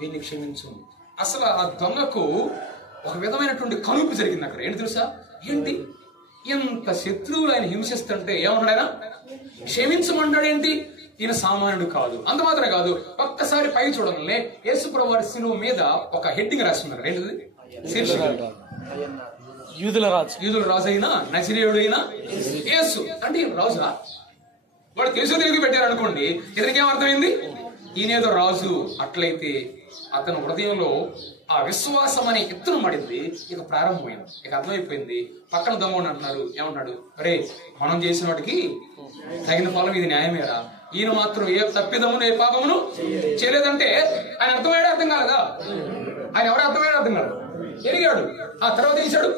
వీరిని క్షమించు. అసలు ఆ దొంగకు ఒక విధమైనటువంటి కలుపు జరిగింది అక్కడ. ఏంటి తెలుసా? ఏంటి ఎంత శత్రువులు ఆయన హింసిస్తుంటే ఏమన్నాడు? ఆయన క్షమించమన్నాడు. ఏంటి? ఈయన సామాన్యుడు కాదు. అంత మాత్రమే కాదు, ఒక్కసారి పై చూడండి, యేసు ప్రభు వారి శిలువ మీద ఒక హెడ్డింగ్ రాస్తున్నారు. ఏంటిది? యూదుల రాజు అయినా నజరేయుడు అయినా యేసు అంటే ఈయన రాజురా? వాడు తెలుసు తిరిగి పెట్టారు అనుకోండి, ఇతనికేం అర్థమైంది? ఈయనేదో రాజు. అట్లయితే అతని హృదయంలో ఆ విశ్వాసం అనే ఎత్తున పడింది. ఇక ప్రారంభమైంది, ఇక అర్థమైపోయింది. పక్కన దొంగ అంటున్నారు, ఏమన్నాడు? అరే మనం చేసిన వాటికి తగిన ఫలం ఇది న్యాయమేరా, ఈయన మాత్రం ఏ తప్పిదమును ఏ పాపమును చేయలేదంటే ఆయన అర్థమయ్యాడే అర్థం కాలేదా? ఆయన ఎవరో అర్థమయ్యాడు అర్థం కాదు, ఎరిగాడు. ఆ తర్వాత తీశాడు.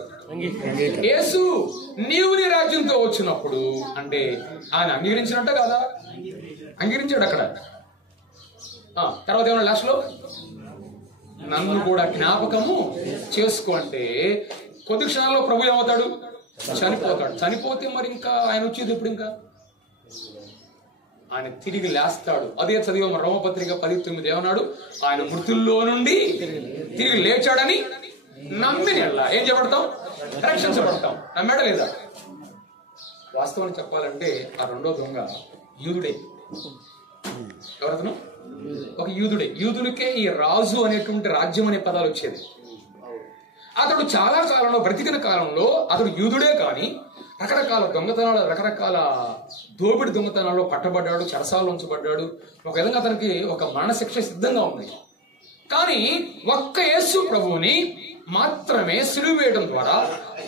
యేసు నీవు నీ రాజ్యంతో వచ్చినప్పుడు అంటే ఆయన అంగీకరించినట్టే కాదా? అంగీకరించాడు అక్కడ. తర్వాత ఏమన్నా లాస్ట్ లో నన్ను కూడా జ్ఞాపకము చేసుకో అంటే కొద్ది క్షణాల్లో ప్రభు ఏమవుతాడు? చనిపోతాడు. చనిపోతే మరి ఇంకా ఆయన వచ్చేది ఇప్పుడు? ఇంకా ఆయన తిరిగి లేస్తాడు. అదే చదివాము రోమపత్రిక 10:9 ఏమన్నాడు? ఆయన మృతుల్లో నుండి తిరిగి లేచాడని నమ్మిన ఏం చేయబడతాం? రక్షించబడతాం. నమ్మాడా లేదా? వాస్తవాన్ని చెప్పాలంటే ఆ రెండో దొంగ యూదుడే. ఎవరతను? ఒక యూదుడే. యూదులకే ఈ రాజు అనేటువంటి రాజ్యం అనే పదాలు వచ్చేది. అతడు చాలా కాలంలో బ్రతికిన కాలంలో అతడు యూదుడే కానీ రకరకాల దొంగతనాలు, రకరకాల దోపిడి దొంగతనాల్లో పట్టబడ్డాడు, చెరసాల్లో ఉంచబడ్డాడు. ఒక విధంగా అతనికి ఒక మరణశిక్ష సిద్ధంగా ఉంది. కానీ ఒక్క యేసు ప్రభువుని మాత్రమే సిలువ వేయడం ద్వారా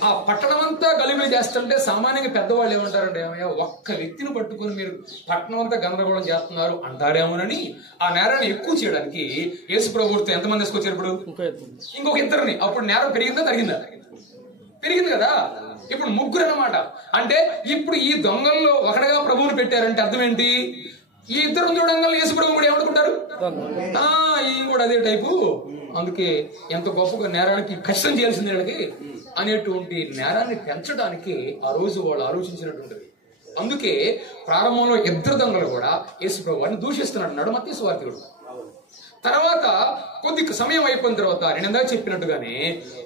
ఆ పట్టణం అంతా గలిబిలి చేస్తుంటే సామాన్యంగా పెద్దవాళ్ళు ఏమంటారంటే, ఏమయ్యా ఒక్క వ్యక్తిని పట్టుకుని మీరు పట్టణం అంతా గందరగోళం చేస్తున్నారు అంటారేమోనని ఆ నేరాన్ని ఎక్కువ చేయడానికి యేసు ప్రభువుతో ఎంతమంది తీసుకొచ్చారు? ఇప్పుడు ఇంకొక ఇద్దరిని. అప్పుడు నేరం పెరిగిందా తరిగిందా? పెరిగింది కదా. ఇప్పుడు ముగ్గురు అన్నమాట. అంటే ఇప్పుడు ఈ దొంగల్లో ఒకటిగా ప్రభువుని పెట్టారంటే అర్థం ఏంటి? ఈ ఇద్దరు చూడంగా యేసు ప్రభు కూడా ఏమనుకుంటారు? ఈయన కూడా అదే టైపు, అందుకే ఎంత గొప్పగా నేరానికి కష్టం చేయాల్సింది వీళ్ళకి అనేటువంటి నేరాన్ని పెంచడానికి ఆ రోజు వాళ్ళు ఆలోచించినటువంటిది. అందుకే ప్రారంభంలో ఇద్దరు దొంగలు కూడా యేసు ప్రభు వారిని దూషిస్తున్నాడు మత్తయి సువార్తికుడు. తర్వాత కొద్ది సమయం అయిపోయిన తర్వాత నేను ఇందాక చెప్పినట్టుగానే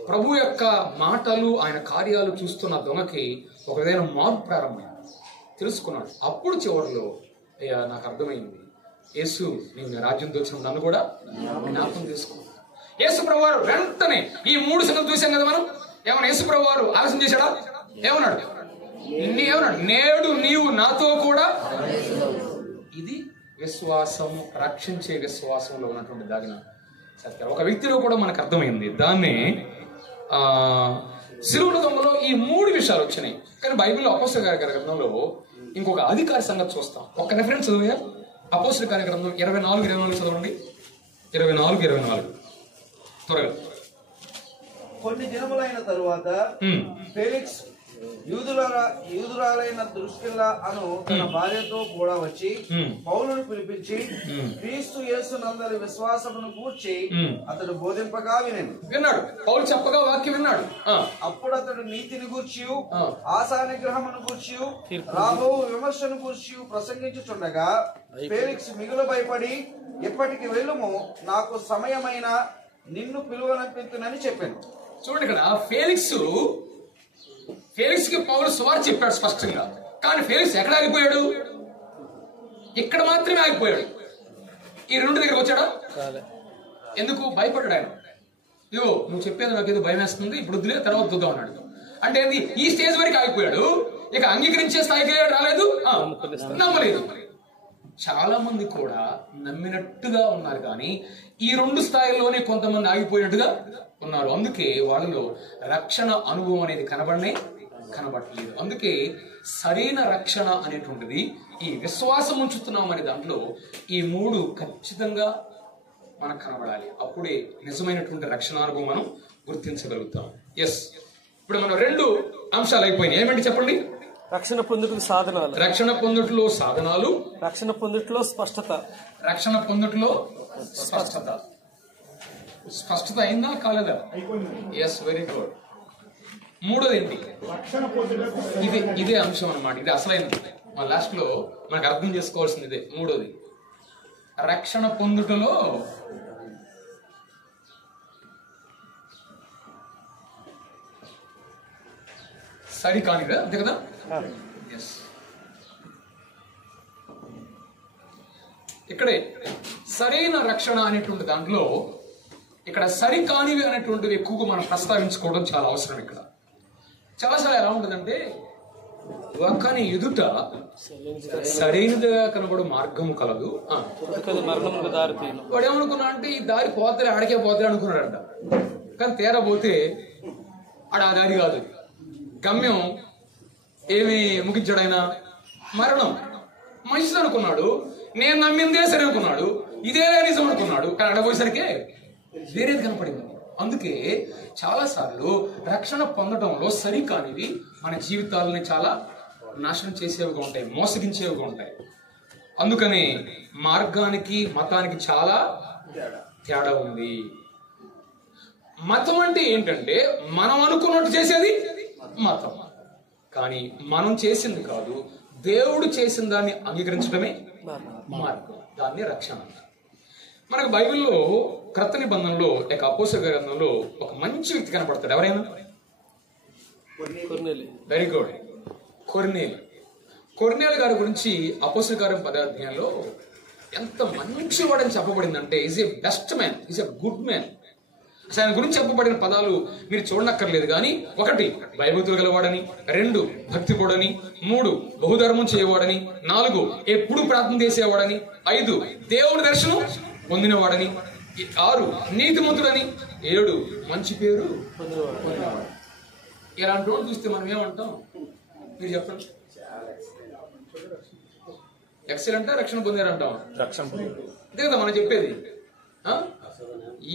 ప్రభు యొక్క మాటలు ఆయన కార్యాలు చూస్తున్న దొంగకి ఒక విధమైన మార్పు ప్రారంభమైంది, తెలుసుకున్నాడు. అప్పుడు చివరిలో అయ్యా నాకు అర్థమైంది, యేసు నేను రాజ్యంతో వచ్చిన నన్ను కూడా జ్ఞాపకం చేసుకో. యేసు ప్రభు వారు వెంటనే ఈ 3 సంగతులు చూసాం కదా మనం. ఏమన్నా యేసు ప్రభు వారు ఆలస్యం చేశాడా? ఏమన్నాడు? నేడు నీవు నాతో కూడా. ఇది విశ్వాసము, రక్షించే విశ్వాసంలో ఉన్నటువంటి దాగిన సత్యం. ఒక వ్యక్తిలో కూడా మనకు అర్థమైంది. దాన్ని సిలువ దొంగలో ఈ 3 విషయాలు వచ్చినాయి. కానీ బైబిల్లో అపోస్తల కార్య గ్రంథంలో ఇంకొక అధికారి సంగతి చూస్తాం. ఒక రెఫరెన్స్ చదివా, అపోస్తల కార్య గ్రంథం 24 చదవండి. 24 త్వరగా. కొన్ని దినములైన తరువాత ఫేలిక్స్ యూదురాలైన దుష్కిల్లా అను తన భార్యతో కూడా వచ్చి పౌలును పిలిపించి క్రీస్తు యేసు నందరి విశ్వాసమును గూర్చి అతడు బోధింపగా విన్నాడు. పౌలు చెప్పగా వాక్యం విన్నాడు. అప్పుడు అతడు నీతిని గూర్చి, ఆశా నిగ్రహమును గూర్చి, రాబో విమర్శను గూర్చి ప్రసంగించుచుండగా ఫేలిక్స్ మిగులు భయపడి, ఎప్పటికి వెళ్ళుము, నాకు సమయమైన నిన్ను పిలువనంపిస్తునని చెప్పాను. చూడండి ఇక్కడ ఫేలిక్స్ కి పౌలు సువార్త చెప్పాడు స్పష్టంగా. కానీ ఫేలిక్స్ ఎక్కడ ఆగిపోయాడు? ఇక్కడ మాత్రమే ఆగిపోయాడు. ఈ రెండు దగ్గరకు వచ్చాడా? ఎందుకు? భయపడ్డాడు ఆయన. ఇదిగో నువ్వు చెప్పేది నాకేదో భయం వేస్తుంది, ఇప్పుడు వద్దులే, తర్వాత చూద్దాం అన్నాడు. అంటే ఏంది? ఈ స్టేజ్ వరకు ఆగిపోయాడు. ఇక అంగీకరించే స్థాయికి రాలేదు, నమ్మలేదు. చాలా మంది కూడా నమ్మినట్టుగా ఉన్నారు, కానీ ఈ రెండు స్థాయిల్లోనే కొంతమంది ఆగిపోయినట్టుగా ఉన్నారు. అందుకే వాళ్ళలో రక్షణ అనుభవం అనేది కనబడలేదు. అందుకే సరైన రక్షణ అనేటువంటిది ఈ విశ్వాసం ఉంచుతున్నాం అనే దాంట్లో ఈ మూడు ఖచ్చితంగా మనకు కనబడాలి. అప్పుడే నిజమైనటువంటి రక్షణ అనుభవం మనం గుర్తించగలుగుతాం. ఎస్, ఇప్పుడు మనం రెండు అంశాలు అయిపోయినాయి. ఏమంటే చెప్పండి? రక్షణ పొందుటకు సాధనాలు, రక్షణ పొందుటలో సాధనాలు, రక్షణ పొందుటలో స్పష్టత. రక్షణ పొందుటలో స్పష్టత. స్పష్టత అయిందా కాలేదా? Yes, very good. మూడోది ఏంటి? ఇదే అంశం అన్నమాట. ఇది అసలైనది. మా లాస్ట్ లో మనకు అర్థం చేసుకోవాల్సింది ఇదే. మూడోది రక్షణ పొందుటలో సరికానిదా, అంతే కదా? ఎస్, ఇక్కడే సరైన రక్షణ అనేటువంటి దాంట్లో ఇక్కడ సరికానివి అనేటువంటివి ఎక్కువగా మనం ప్రస్తావించుకోవడం చాలా అవసరం. ఇక్కడ చాలాసార్లు ఎలా ఉంటుందంటే, ఒకని ఎదుట సరైనదిగా కనబడు మార్గం కలదు, వాడు ఏమనుకున్నా అంటే ఈ దారి పోతే ఆడకే పోతే అనుకున్నాడంట. కానీ తేరా పోతే ఆడ ఆ దారి కాదు. గమ్యం ఏమి ముగించాడు ఆయన? మరణం. మంచిది అనుకున్నాడు, నేను నమ్మిందే సరే అనుకున్నాడు, ఇదే నిజం అనుకున్నాడు. కానీ అడగోసరికే వేరేది కనపడింది. అందుకే చాలా సార్లు రక్షణ పొందడంలో సరికానివి మన జీవితాలని చాలా నాశనం చేసేవిగా ఉంటాయి, మోసగించేవిగా ఉంటాయి. అందుకని మార్గానికి మతానికి చాలా తేడా ఉంది. మతం అంటే ఏంటంటే మనం అనుకున్నట్టు చేసేది మతం, కానీ మనం చేసింది కాదు, దేవుడు చేసిన దాన్ని అంగీకరించడమే మార్గం. దాన్ని రక్షణ. మనకు బైబిల్లో క్రొత్త నిబంధనలో అపోస్తలుల గ్రంథంలో ఒక మంచి వ్యక్తి కనపడతాడు. ఎవరైనా? వెరీ గుడ్, కొర్నేలు గారి గురించి అపోస్తలుల కార్యం 10వ అధ్యాయంలో ఎంత మంచివాడని చెప్పబడిందంటే, is a best man, is a good man. ఆయన గురించి చెప్పబడిన పదాలు మీరు చూడనక్కర్లేదు. కానీ 1 భయభక్తులు గలవాడని, 2 భక్తిపరుడని, 3 బహుధర్మం చేయవాడని, 4 ఎప్పుడు ప్రార్థన చేసేవాడని, 5 దేవుని దర్శనం పొందినవాడని, 6 నీతిమంతుడని, 7 మంచి పేరు పొందినవాడు. ఇలాంటి వాడు చూస్తే మనం ఏమంటాం? మీరు చెప్పండి. ఎక్సలెంటా రక్షణ పొందారంటాం? అంతే కదా మనం చెప్పేది.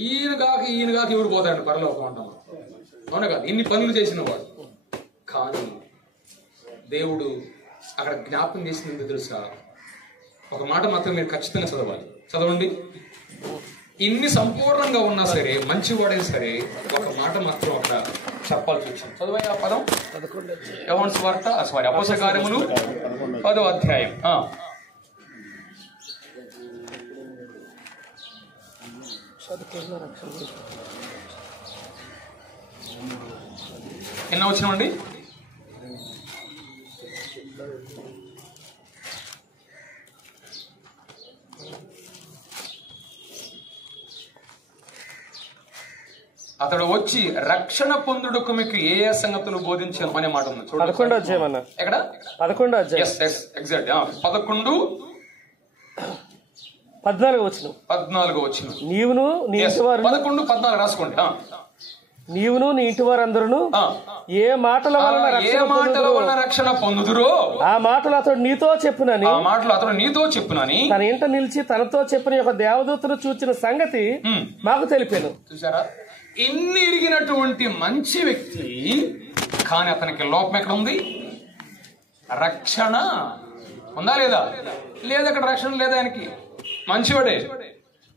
ఈయనగాక ఎవరు పోతాడు పరలోకం అంటాం. అవునా కాదు? ఇన్ని పనులు చేసిన వాడు. కానీ దేవుడు అక్కడ జ్ఞాపకం చేసింది తెలుసా? ఒక మాట మాత్రం మీరు ఖచ్చితంగా చదవాలి. చదవండి. ఇన్ని సంపూర్ణంగా ఉన్నా సరే, మంచివాడైనా సరే, ఒక మాట మాత్రం అక్కడ చెప్పాల్సి వచ్చింది. చదువు ఆ పదం. యోహాను సువార్త, అపోస్తలుల కార్యములు 10వ అధ్యాయం. ఎన్నో వచ్చినామండి? అతడు వచ్చి రక్షణ పొందుటకు మీకు ఏ ఏ సంగతులు బోధించాను అనే మాట ఉంది. 11వ అధ్యాయం అన్న. ఎక్కడ? 11వ అధ్యాయం. ఎగ్జాక్ట్ 11 14 వచ్చిన. నీవును నీ ఇంటి వారు 11 14 రాసుకోండి. నీవును నీ ఇంటి వారందరూ ఏ మాటల వలన రక్షణ పొందుదురో ఆ మాటలు అతడు నీతో చెప్పునని తన ఇంట నిలిచి తనతో చెప్పిన ఒక దేవదూతను చూచిన సంగతి మాకు తెలిపాను. చూసారా? ఇన్ని ఎరిగినటువంటి మంచి వ్యక్తి, కానీ అతనికి లోపం ఎక్కడ ఉంది? రక్షణ ఉందా లేదా? లేదా అక్కడ రక్షణ లేదా? ఆయనకి మంచివాడే,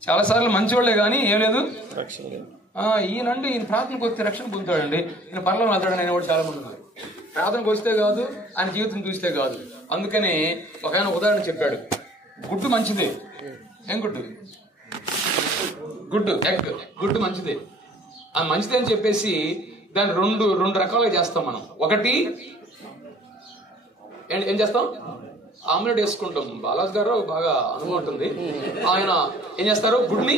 చాలా సార్లు మంచివాళ్లే, కానీ ఏం లేదు రక్షణ. ఈయనండి ఈయన ప్రార్థనకు వస్తే రక్షణ పొందుతాడండి, ఈయన పరలోకం వెళ్తాడని ఆయన కూడా చాలా మంది ఉన్నారు. ప్రార్థనకు వస్తే కాదు, ఆయన జీవితం చూస్తే కాదు. అందుకనే ఒక ఆయన ఉదాహరణ చెప్పాడు. గుడ్డు మంచిదే. ఏం గుడ్డు? గుడ్డు ఎగ్. గుడ్డు మంచిదే. ఆ మంచిదే అని చెప్పేసి దాన్ని రెండు రకాలుగా చేస్తాం మనం. ఒకటి ఏం చేస్తాం? ఆమ్లెట్ వేసుకుంటాం. బాలాజీ గారు బాగా అనుభవం ఉంటుంది. ఆయన ఏం చేస్తారు, గుడ్ని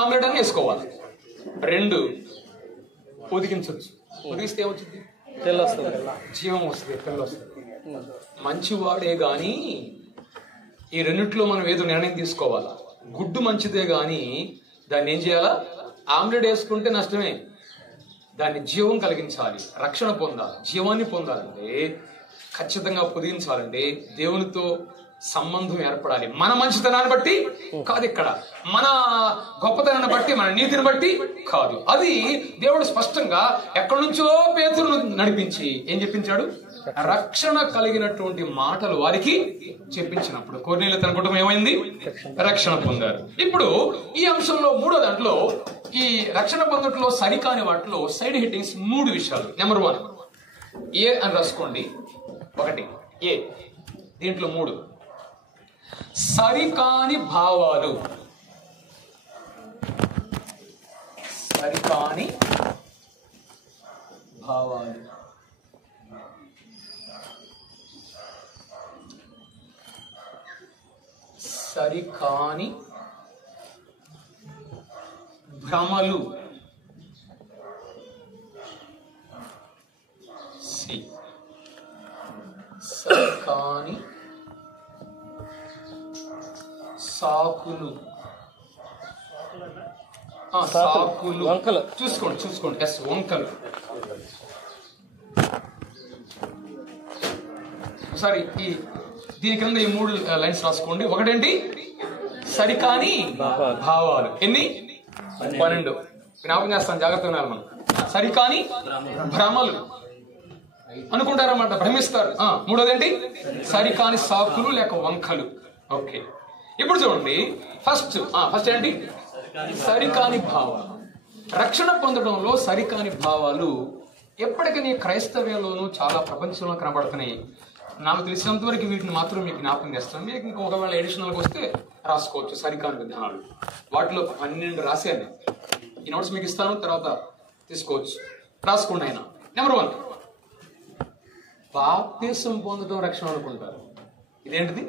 ఆమ్లెట్ అని వేసుకోవాలి. 2 ఉదికించవచ్చు. ఉదికిస్తే ఏమొచ్చింది, జీవం వస్తుంది, తెల్ల వస్తుంది. మంచివాడే గాని ఈ రెండిట్లో మనం ఏదో నిర్ణయం తీసుకోవాలా. గుడ్డు మంచిదే గాని దాన్ని ఏం చేయాలా, ఆమ్లెట్ వేసుకుంటే నష్టమే. దాన్ని జీవం కలిగించాలి, రక్షణ పొందాలి. జీవాన్ని పొందాలంటే ఖచ్చితంగా పొదిగించాలంటే దేవునితో సంబంధం ఏర్పడాలి. మన మంచితనాన్ని బట్టి కాదు, ఇక్కడ మన గొప్పతనాన్ని బట్టి, మన నీతిని బట్టి కాదు. అది దేవుడు స్పష్టంగా ఎక్కడి నుంచో పేతురును నడిపించి ఏం చెప్పించాడు, రక్షణ కలిగినటువంటి మాటలు వారికి చెప్పించినప్పుడు కొర్నేలు తన కుటుంబం ఏమైంది, రక్షణ పొందారు. ఇప్పుడు ఈ అంశంలో 3వ దాంట్లో ఈ రక్షణ పొందట్లో సరికాని వాటిలో సైడ్ హిట్టింగ్స్ 3 విషయాలు. నెంబర్ 1 ఏ అని రాసుకోండి. 1 ఏ, దీంట్లో 3 సరికాని భావాలు. సరికాని భావాలు. సరికాని భ్రమలు. సరికాని సాకులు. సాకులు చూసుకోండి. ఎస్, వంకలు. ఒకసారి దీని కింద ఈ 3 లైన్స్ రాసుకోండి. 1 ఏంటి, సరికాని భావాలు. ఎన్ని, 12. జ్ఞాపకం చేస్తాను, జాగ్రత్తగా ఉన్నారు మనం. సరికాని భ్రమలు అనుకుంటారన్నమాట, భ్రమిస్తారు. 3వది ఏంటి, సరికాని సాకులు లేక వంకలు. ఓకే, ఇప్పుడు చూడండి. ఫస్ట్ ఏంటి, సరికాని భావాలు. రక్షణ పొందడంలో సరికాని భావాలు ఎప్పటికీ క్రైస్తవ్యంలోనూ చాలా ప్రపంచంలో కనబడుతున్నాయి. నాకు తెలిసినంత వరకు వీటిని మాత్రం మీకు జ్ఞాపకం చేస్తాను. మీకు ఇంకా ఒకవేళ ఎడిషనల్గా వస్తే రాసుకోవచ్చు సరికాని విధానాలు. వాటిలో 12 రాశాను. ఈ నోట్స్ మీకు ఇస్తాను, తర్వాత తీసుకోవచ్చు, రాసుకోండి. ఆయన నెంబర్ 1 బాప్తిసం పొందడం రక్షణ అనుకుంటారు. ఇదేంటిది,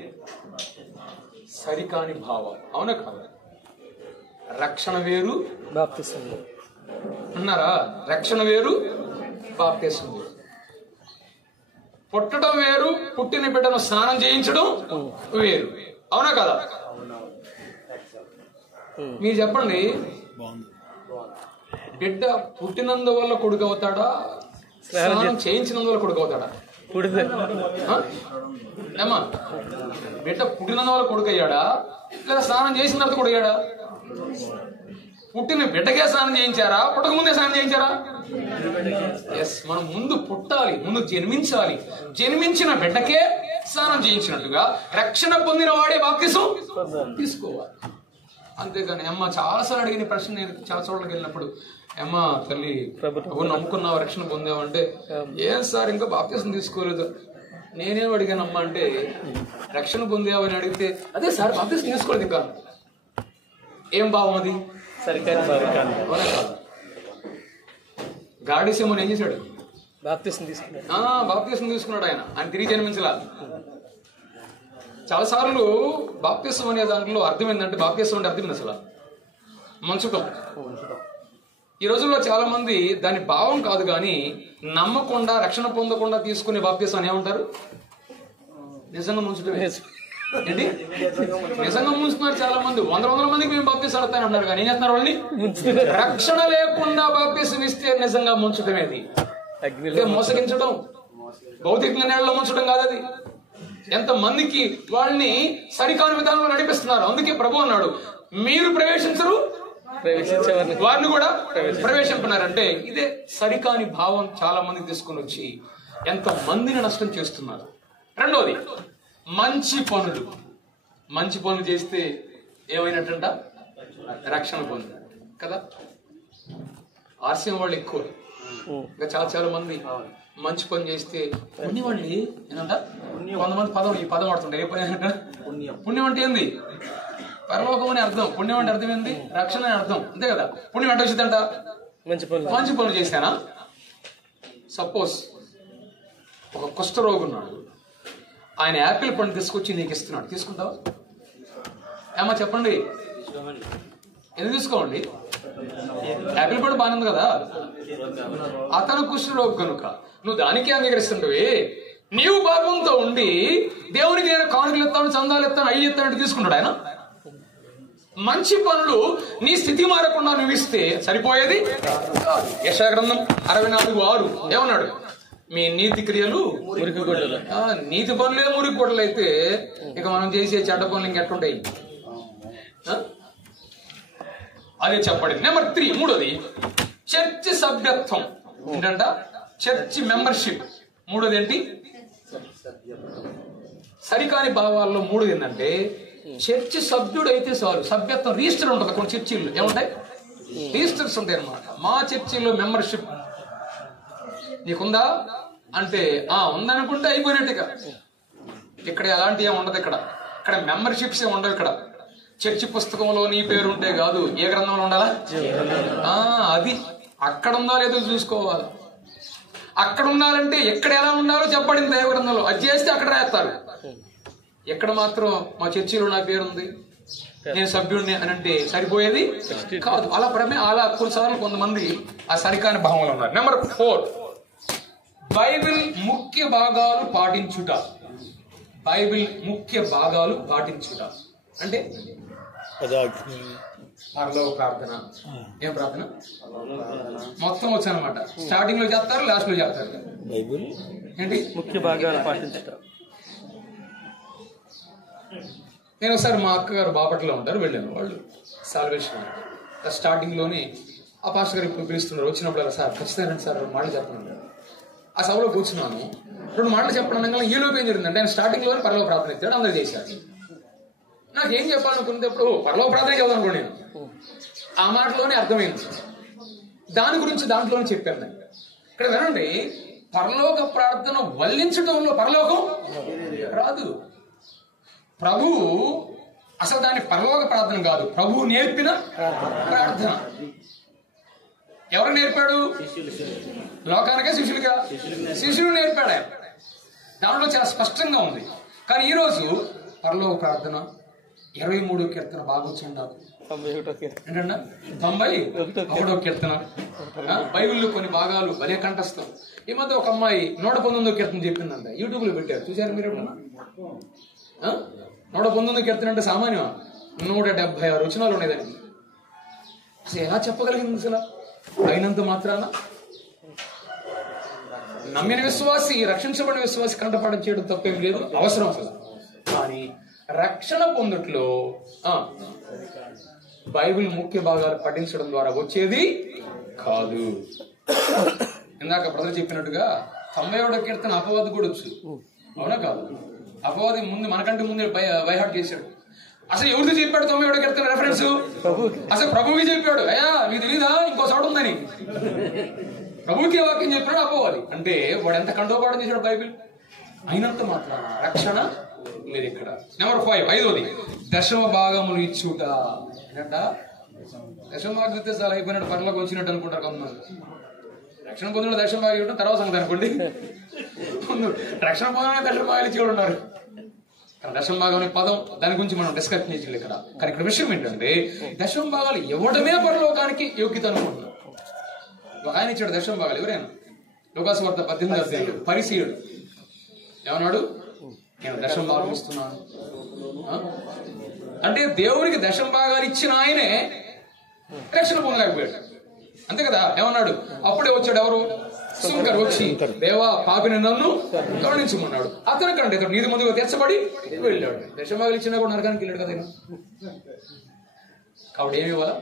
సరికాని భావాలు. అవునా కాదు? రక్షణ వేరు, బాప్తిసం అన్నారా? రక్షణ వేరు, బాప్తిసం వేరు. పుట్టడం వేరు, పుట్టిన బిడ్డను స్నానం చేయించడం వేరు. అవునా కదా? మీరు చెప్పండి, బిడ్డ పుట్టినందువల్ల కొడుకు అవుతాడా, స్నానం చేయించినందువల్ల కొడుకు అవుతాడా? ఏమా, బిడ్డ పుట్టినందువల్ల కొడుకు అయ్యాడా, లేదా స్నానం చేసిన తర్వాత కొడుకు అయ్యాడా? పుట్టిన బిడ్డకే స్నానం చేయించారా, పుట్టక ముందే స్నానం చేయించారా? ఎస్, మనం ముందు పుట్టాలి, ముందు జన్మించాలి. జన్మించిన బిడ్డకే స్నానం చేయించినట్టుగా రక్షణ పొందిన వాడే బాప్తిసం తీసుకోవాలి. అంతేగాని అమ్మ చాలాసార్లు అడిగిన ప్రశ్న, నేను చాలా చోట్లకి వెళ్ళినప్పుడు, అమ్మ తల్లి నమ్ముకున్నావు, రక్షణ పొందావంటే, ఏం సార్ ఇంకా బాప్తిసం తీసుకోలేదు. నేనేం అడిగానమ్మా అంటే, రక్షణ పొందావని అడిగితే, అదే సార్ బాప్తిసం తీసుకోలేదు ఇంకా. ఏం భావం అది? గాడిసేమని ఏం చేశాడు? బాప్తిసం తీసుకున్నాడు. ఆయన తిరిగి జన్మించలా. చాలాసార్లు బాప్తిసం అనే దాంట్లో అర్థం ఏంటంటే, బాప్తిసం అంటే అర్థం అసలు మంచుకం. ఈ రోజుల్లో చాలా మంది దాని భావం కాదు కానీ నమ్మకుండా, రక్షణ పొందకుండా తీసుకునే బాప్తిసం అని ఏమంటారు? నిజంగా ముంచడమే. ఏంటి, నిజంగా ముంచుతున్నారు చాలా మంది. వందల మందికి మేము బాప్తిసం అడతాను అంటారు కానీ ఏం చేస్తున్నారు? వాళ్ళని రక్షణ లేకుండా బాప్తిసం ఇస్తే నిజంగా ముంచడమేది. మోసగించడం, భౌతిక నేలలో ముంచడం కాదు అది. ఎంత మందికి వాళ్ళని సరికాని విధానంలో నడిపిస్తున్నారు. అందుకే ప్రభు అన్నాడు, మీరు ప్రవేశించరు, వారిని కూడా ప్రవేశింపన్నారంటే ఇదే సరికాని భావం చాలా మందికి తీసుకుని వచ్చి ఎంత మందిని నష్టం చేస్తున్నారు. రెండోది, మంచి పనులు చేస్తే ఏమైనట్టంట? రక్షణ పొందారు కదా. ఆర్సీఎం వాళ్ళు ఎక్కువ, ఇంకా చాలా మంది మంచి పని చేస్తే పుణ్యం అండి ఏంటంట. కొంతమంది ఈ పదం ఆడుతుంటారు. ఏ పని ఏంటంట? పుణ్యం అంటే ఏంది? పరలోకం అని అర్థం. పుణ్యం అంటే అర్థం ఏంది? రక్షణ అని అర్థం, అంతే కదా. పుణ్యం అంటే వచ్చిందంట మంచి పనులు చేశానా. సపోజ్ ఒక కుష్ఠరోగి ఉన్నాడు, ఆయన యాపిల్ పండు తీసుకొచ్చి నీకు ఇస్తున్నాడు, తీసుకుంటావా? ఏమా చెప్పండి, ఎందుకు తీసుకోండి? యాపిల్ పండు బాగుంది కదా, అతను కుష్ఠరోగి కనుక నువ్వు దానికే అంగీకరిస్తుండవి. నీవు పాపంతో ఉండి దేవునికి నేను కానుకలు ఇస్తాను, చందాలు ఇస్తాను, అయ్యి ఇస్తానంటే తీసుకుంటాడు ఆయన? మంచి పనులు నీ స్థితి మారకుండా నువ్వు ఇస్తే సరిపోయేది. యెషయా గ్రంథం 64:6 ఏమన్నాడు? మీ నీతి క్రియలు మురికి గొడ్డలు. నీతి పనులే మురికి గొడ్డలు అయితే ఇక మనం చేసే చెడ్డ పనులు ఇంకెట్టుంటాయి? అదే చెప్పండి. నెంబర్ 3, మూడోది చర్చి సభ్యత్వం. ఏంటంట? Church membership. మూడోది ఏంటి? సరికాని భావాల్లో మూడోది ఏంటంటే చర్చి సభ్యుడు అయితే చాలు. సభ్యత్వం రిజిస్టర్ ఉంటుంది. కొన్ని చర్చిల్లో ఏముంటాయి? రిజిస్టర్స్ ఉంటాయి అన్నమాట. మా చర్చిలో మెంబర్షిప్ నీకుందా అంటే ఉందనుకుంటే అయిపోయినట్టుగా. ఇక్కడ అలాంటి ఏమి ఉండదు. ఇక్కడ మెంబర్షిప్స్ ఏమి ఉండవు. ఇక్కడ చర్చి పుస్తకంలో నీ పేరు ఉంటే కాదు, ఏ గ్రంథంలో ఉండాలా? అది అక్కడ ఉందా లేదో చూసుకోవాలి. అక్కడ ఉండాలంటే ఎక్కడ ఎలా ఉండాలో చెప్పబడింది దైవ గ్రంథంలో. అది చేస్తే అక్కడ రాస్తారు. ఎక్కడ మాత్రం మా చర్చిలో నా పేరు ఉంది, నేను సభ్యుడిని అని అంటే సరిపోయేది కాదు. అలా కొన్నిసార్లు కొంతమంది ఆ సరికాని భావంలో ఉన్నారు. నెంబర్ 4, బైబిల్ ముఖ్య భాగాలు పాటించుట. బైబిల్ ముఖ్య భాగాలు పాటించుట అంటే పరలోక ప్రార్థన. ఏం ప్రార్థన? మొత్తం వచ్చానమాట. స్టార్టింగ్ లో చేస్తారు, లాస్ట్ లో చేస్తారు. బైబిల్ ఏంటి? ముఖ్య భాగాలు పాటించుట. నేను ఒకసారి మా అక్కగారు బాపట్లో ఉంటారు, వెళ్ళాను. వాళ్ళు సాల్వేషన్ స్టార్టింగ్ లోనే ఆ పాస్టర్ గారు ఇప్పుడు పిలుస్తున్నారు. వచ్చినప్పుడు సార్ ఖచ్చితంగా సార్ 2 మాటలు చెప్పను. ఆ సభలో కూర్చున్నాను. 2 మాటలు చెప్పడం ఈ లోపు ఏం జరిగిందంటే ఆయన స్టార్టింగ్ లోనే పరలోక ప్రార్థన ఎత్తాడు, అందరూ చేశారు. నాకేం చెప్పాలనుకునేటప్పుడు పరలోక ప్రార్థన చదువు అనుకోండి. నేను ఆ మాటలోనే అర్థమైంది. దాని గురించి దాంట్లోనే చెప్పాను నేను. ఇక్కడ వినండి, పరలోక ప్రార్థన వల్లించడంలో పరలోకం రాదు. ప్రభు అసలు దాని పరలోక ప్రార్థన కాదు, ప్రభువు నేర్పిన ప్రార్థన. ఎవరు నేర్పాడు? లోకానికే శిష్యులుగా శిష్యులు నేర్పాడు ఆయన. దాంట్లో చాలా స్పష్టంగా ఉంది. కానీ ఈరోజు పరలోక ప్రార్థన 23వ కీర్తన బాగా వచ్చింది నాకు. ఏంటన్నా 91వ కీర్తన. బైబిల్లో కొన్ని భాగాలు భలే కంఠస్థం. ఈ మధ్య ఒక అమ్మాయి 119వ కీర్తన చెప్పిందంట, యూట్యూబ్ లో పెట్టారు. చూసారు మీరు? 119వ కీర్తన అంటే సామాన్యం. 176 వచనాలు ఉన్నాయి దానికి. అసలు ఎలా చెప్పగలిగింది? అసలు అయినంత మాత్రాన నమ్మిన విశ్వాసి, రక్షించబడిన విశ్వాసి కంఠపాఠం చేయడం తప్పేం లేదు, అవసరం అసలు. కానీ రక్షణ పొందుట్లో బైబిల్ ముఖ్య భాగాలు పఠించడం ద్వారా వచ్చేది కాదు. ఇందాక బ్రదర్ చెప్పినట్టుగా 91వ కీర్తన అపవాది కూడా వచ్చు. అవునా కాదు? అపవాది ముందు మనకంటే ముందే బైహార్ట్ చేశాడు. అసలు ఎవరితో చెప్పాడు 91వ కీర్తన రెఫరెన్స్? అసలు ప్రభువుకి చెప్పాడు. అయ్యా నీకు తెలీదా ఇంకో చోట ఉందని? ప్రభువుకి వాక్యం చెప్పినాడు అపవాది. అంటే వాడు ఎంత కంఠోపాఠం చేశాడు బైబిల్. అయినంత మాత్రాన రక్షణ లేదు ఇక్కడ. నెంబర్ 5, 5వది దశమ భాగములు ఇచ్చుట. ఏంటంట? దశమ భాగం ఇస్తే చాలా అయిపోయినట్టు పర్లోకి వచ్చినట్టు అనుకుంటారు కొంతమంది. రక్షణ పొందిన దశమ భాగం ఇవ్వడం తర్వాత సంగతి అనుకోండి. రక్షణ పొందిన దశమ భాగాలు ఇచ్చి కూడా ఉన్నారు. దశమ భాగం అనే పదం దాని గురించి మనం డిస్కస్ చేయాలి ఇక్కడ. కానీ ఇక్కడ విషయం ఏంటంటే దశమ భాగాలు ఇవ్వడమే పరలోకానికి యోగ్యత అనుకుంటున్నారు. ఆయన ఇచ్చాడు దశమ భాగాలు. ఎవరైనా లోకాసు వార్త 18 పరిసీయుడు ఏమన్నాడు? నేను దశమ భాగం ఇస్తున్నాను అంటే దేవునికి దశమ భాగాలు ఇచ్చిన ఆయనే రక్షణ పొందలేకపోయాడు. అంతే కదా? ఏమన్నాడు? అప్పుడే వచ్చాడు ఎవరు? సుంకర్ వచ్చి దేవా పాపిని నన్ను కరుణించమన్నాడు. అతని కంటే ఇతడు నీతి మందిగా తెచ్చబడి వెళ్ళాడు. దశమ భాగాలు ఇచ్చినా కూడా నరకానికి వెళ్ళాడు కదా. కాబట్టి ఏమి ఇవ్వాలా?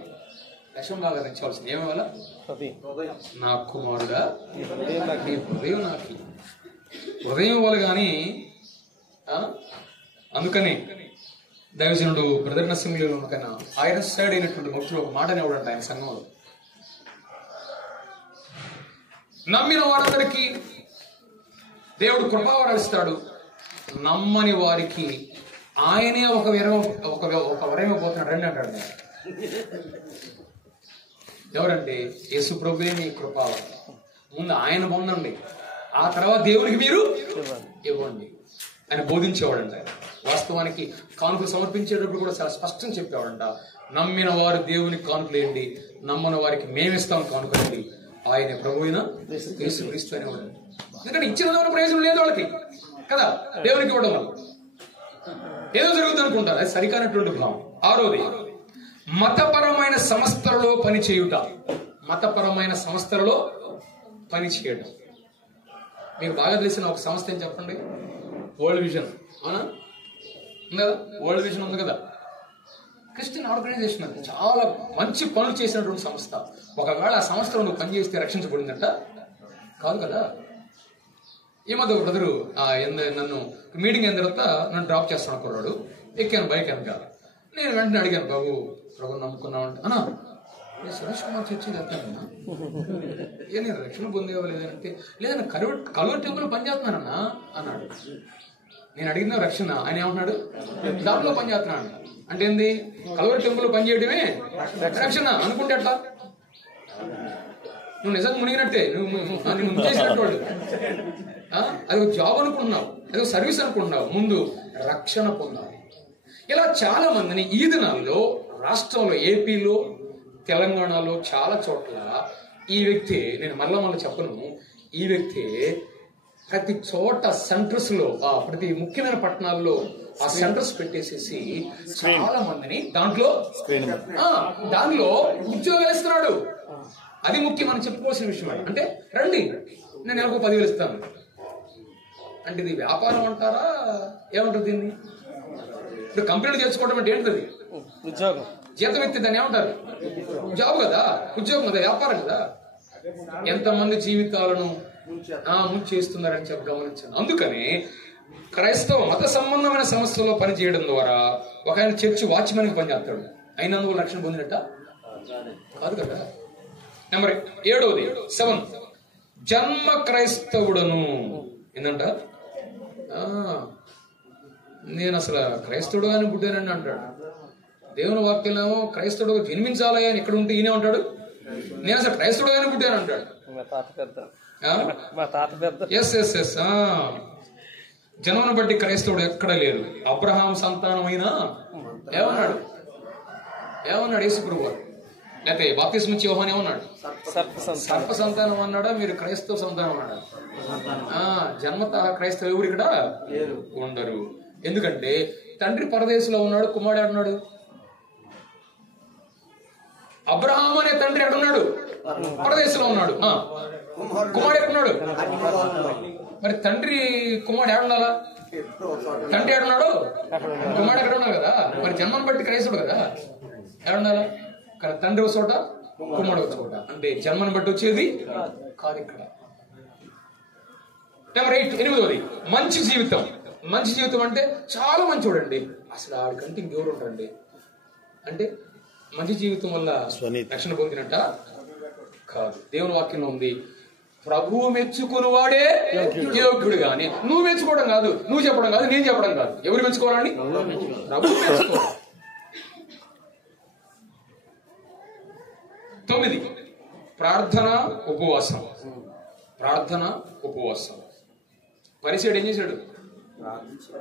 దశమ భాగాలు ఇచ్చాల్సింది ఏమి ఇవ్వాలా? నా కుమారుడా నీ హృదయం నాకు హృదయం ఇవ్వాలి. కానీ అందుకని దైవజనుడు బ్రదర్ నరసింహులు కన్నా ఆయన సైడ్ అయినటువంటి భక్తులు ఒక మాట అనేవాడంట ఆయన సంఘంలో. నమ్మిన వారందరికీ దేవుడు కృపావరాలు ఇస్తాడు, నమ్మని వారికి ఆయనే ఒక వరం ఇవ్వబోతున్నాడు రండి అంటాడు. ఎవరంటే యేసు ప్రభువే నీ కృపావరం. ముందు ఆయన పొందండి, ఆ తర్వాత దేవునికి మీరు ఇవ్వండి. ఆయన బోధించేవాడంట. వాస్తవానికి కానుకలు సమర్పించేటప్పుడు కూడా చాలా స్పష్టంగా చెప్పేవాడంట, నమ్మిన వారు దేవునికి కానుకలేయండి, నమ్మని వారికి మేమిస్తాం కానుకలండి, ఆయన ప్రభు అయిన యేసుక్రీస్తు అనేవాడు. ఎందుకంటే ఇచ్చిన దాని ప్రయోజనం లేదు వాళ్ళకి కదా, దేవునికి ఇవ్వడం వల్ల ఏదో జరుగుతుంది అనుకుంటారు. అది సరికానటువంటి భావం. ఆరోది మతపరమైన సంస్థలలో పని చేయుట. మతపరమైన సంస్థలలో పని చేయడం. మీకు బాగా తెలిసిన ఒక సంస్థ ఏం చెప్పండి? World vision. అవునా? ఉంది కదా, వరల్డ్ విజన్ ఉంది కదా, క్రిస్టియన్ ఆర్గనైజేషన్. అది చాలా మంచి పనులు చేసినటువంటి సంస్థ. ఒకవేళ ఆ సంస్థలో నువ్వు పనిచేస్తే రక్షించబడిందంట కాదు కదా. ఈ మధ్య ఒక బ్రదరు నన్ను మీటింగ్ అయిన తర్వాత నన్ను డ్రాప్ చేస్తాను కుర్రాడు, ఎక్కాను బైక్ వెనకాల. నేను వెంటనే అడిగాను, ప్రభు నమ్ముకున్నామంటే అన్నా సురేష్ కుమార్ చర్చి వెళ్తానన్నా, నేను రక్షణ పొందేవా లేదంటే లేదన్నా కలువరి టెంపుల్ పనిచేస్తున్నానన్నా అన్నాడు. నేను అడిగిన రక్షణ, ఆయన ఏమంటున్నాడు? దాంట్లో పనిచేస్తున్నాడు. అంటే ఏంది? కలువరి టెంపుల్ పనిచేయడమే రక్షణ అనుకుంటే ఎట్లా? నువ్వు నిజంగా మునిగినట్టే, నువ్వు చేసినట్టు వాళ్ళు. అది ఒక జాబ్ అనుకుంటున్నావు, అది ఒక సర్వీస్ అనుకుంటున్నావు. ముందు రక్షణ పొందాలి. ఇలా చాలా మందిని ఈ దినాల్లో రాష్ట్రంలో, ఏపీలో, తెలంగాణలో చాలా చోట్ల ఈ వ్యక్తి, నేను మళ్ళా చెప్పను, ఈ వ్యక్తి ప్రతి చోట సెంటర్స్ లో, ప్రతి ముఖ్యమైన పట్టణాల్లో ఆ సెంటర్స్ పెట్టేసేసి చాలా మందిని దాంట్లో ఉద్యోగాలు ఇస్తున్నాడు. అది ముఖ్యం మనం చెప్పుకోవాల్సిన విషయం. అంటే రండి, నేను నెలకు 10,000 ఇస్తాను అంటే ఇది వ్యాపారం అంటారా? ఏమంటారు దీన్ని? ఇప్పుడు కంపెనీలు చేసుకోవడం అంటే ఏంటది? ఉద్యోగం. జీతం ఎత్తి దాన్ని ఏమంటారు? జాబ్ కదా, ఉద్యోగం కదా, వ్యాపారం కదా. ఎంతమంది జీవితాలను ముంచేస్తున్నారని చెప్పి గమనించాను. అందుకని క్రైస్తవ మత సంబంధమైన సంస్థల్లో పనిచేయడం ద్వారా ఒక ఆయన చర్చి వాచ్మెన్ కి పనిచేస్తాడు, అయినందుకు రక్షణ పొందినట్ట కాదు కదా. నెంబర్ 7, 7 జన్మ క్రైస్తవుడను. ఏంటంట? నేను అసలు క్రైస్తవుడు అని పుట్టానని అంటాడు. దేవుని వాక్యంలో క్రైస్తవుడు జన్మించాలి అని ఎక్కడ ఉంటే ఈయనే ఉంటాడు, నేను అసలు క్రైస్తవుడు అని పుట్టాను అంటాడు. జన్మను బట్టి క్రైస్తవుడు ఎక్కడ లేడు. అబ్రహాం సంతానం అయినా ఏమన్నాడు యేసుప్రభువు? లేకపోతే బాప్తిస్మం ఇచ్చే యోహాను ఏమన్నాడు? సర్ప సంతానం అన్నాడా? మీరు క్రైస్తవ సంతానం అన్నాడా? జన్మతః క్రైస్తవ ఎవరు ఇక్కడ ఉండరు. ఎందుకంటే తండ్రి పరదేశంలో ఉన్నాడు, కుమారుడు ఎక్కడున్నాడు? అబ్రహాం అనే తండ్రి ఎక్కడున్నాడు? పరదేశంలో ఉన్నాడు. కుమారుడు ఎక్కడున్నాడు? మరి తండ్రి కుమారుడు ఏడున్నారా? తండ్రి ఏడున్నాడు, కుమారుడు ఎక్కడ ఉన్నాడు కదా. మరి జన్మను బట్టి క్రైస్తవుడు కదా, ఏడున్నారా? కానీ తండ్రి ఒక చోట, కుమారుడు ఒక చోట. అంటే జన్మను బట్టి వచ్చేది కాదు ఇక్కడ. నెంబర్ 8, 8 మంచి జీవితం. మంచి జీవితం అంటే చాలా మంచి చూడండి, అసలు ఆడికంటే ఇంకెవరు ఉంటారండి. అంటే మంచి జీవితం వల్ల రక్షణ పొందినట్ట కాదు. దేవుని వాక్యంలో ఉంది, ప్రభువు మెచ్చుకుని వాడే యోగ్యుడు. గాని నువ్వు మెచ్చుకోవడం కాదు, నువ్వు చెప్పడం కాదు, నేను చెప్పడం కాదు. ఎవరు మెచ్చుకోవాలండి? ప్రభువు మెచ్చుకోవాలి. 9 ప్రార్థన ఉపవాసం. ప్రార్థన ఉపవాసం. పరిసయుడు ఏం చేశాడు?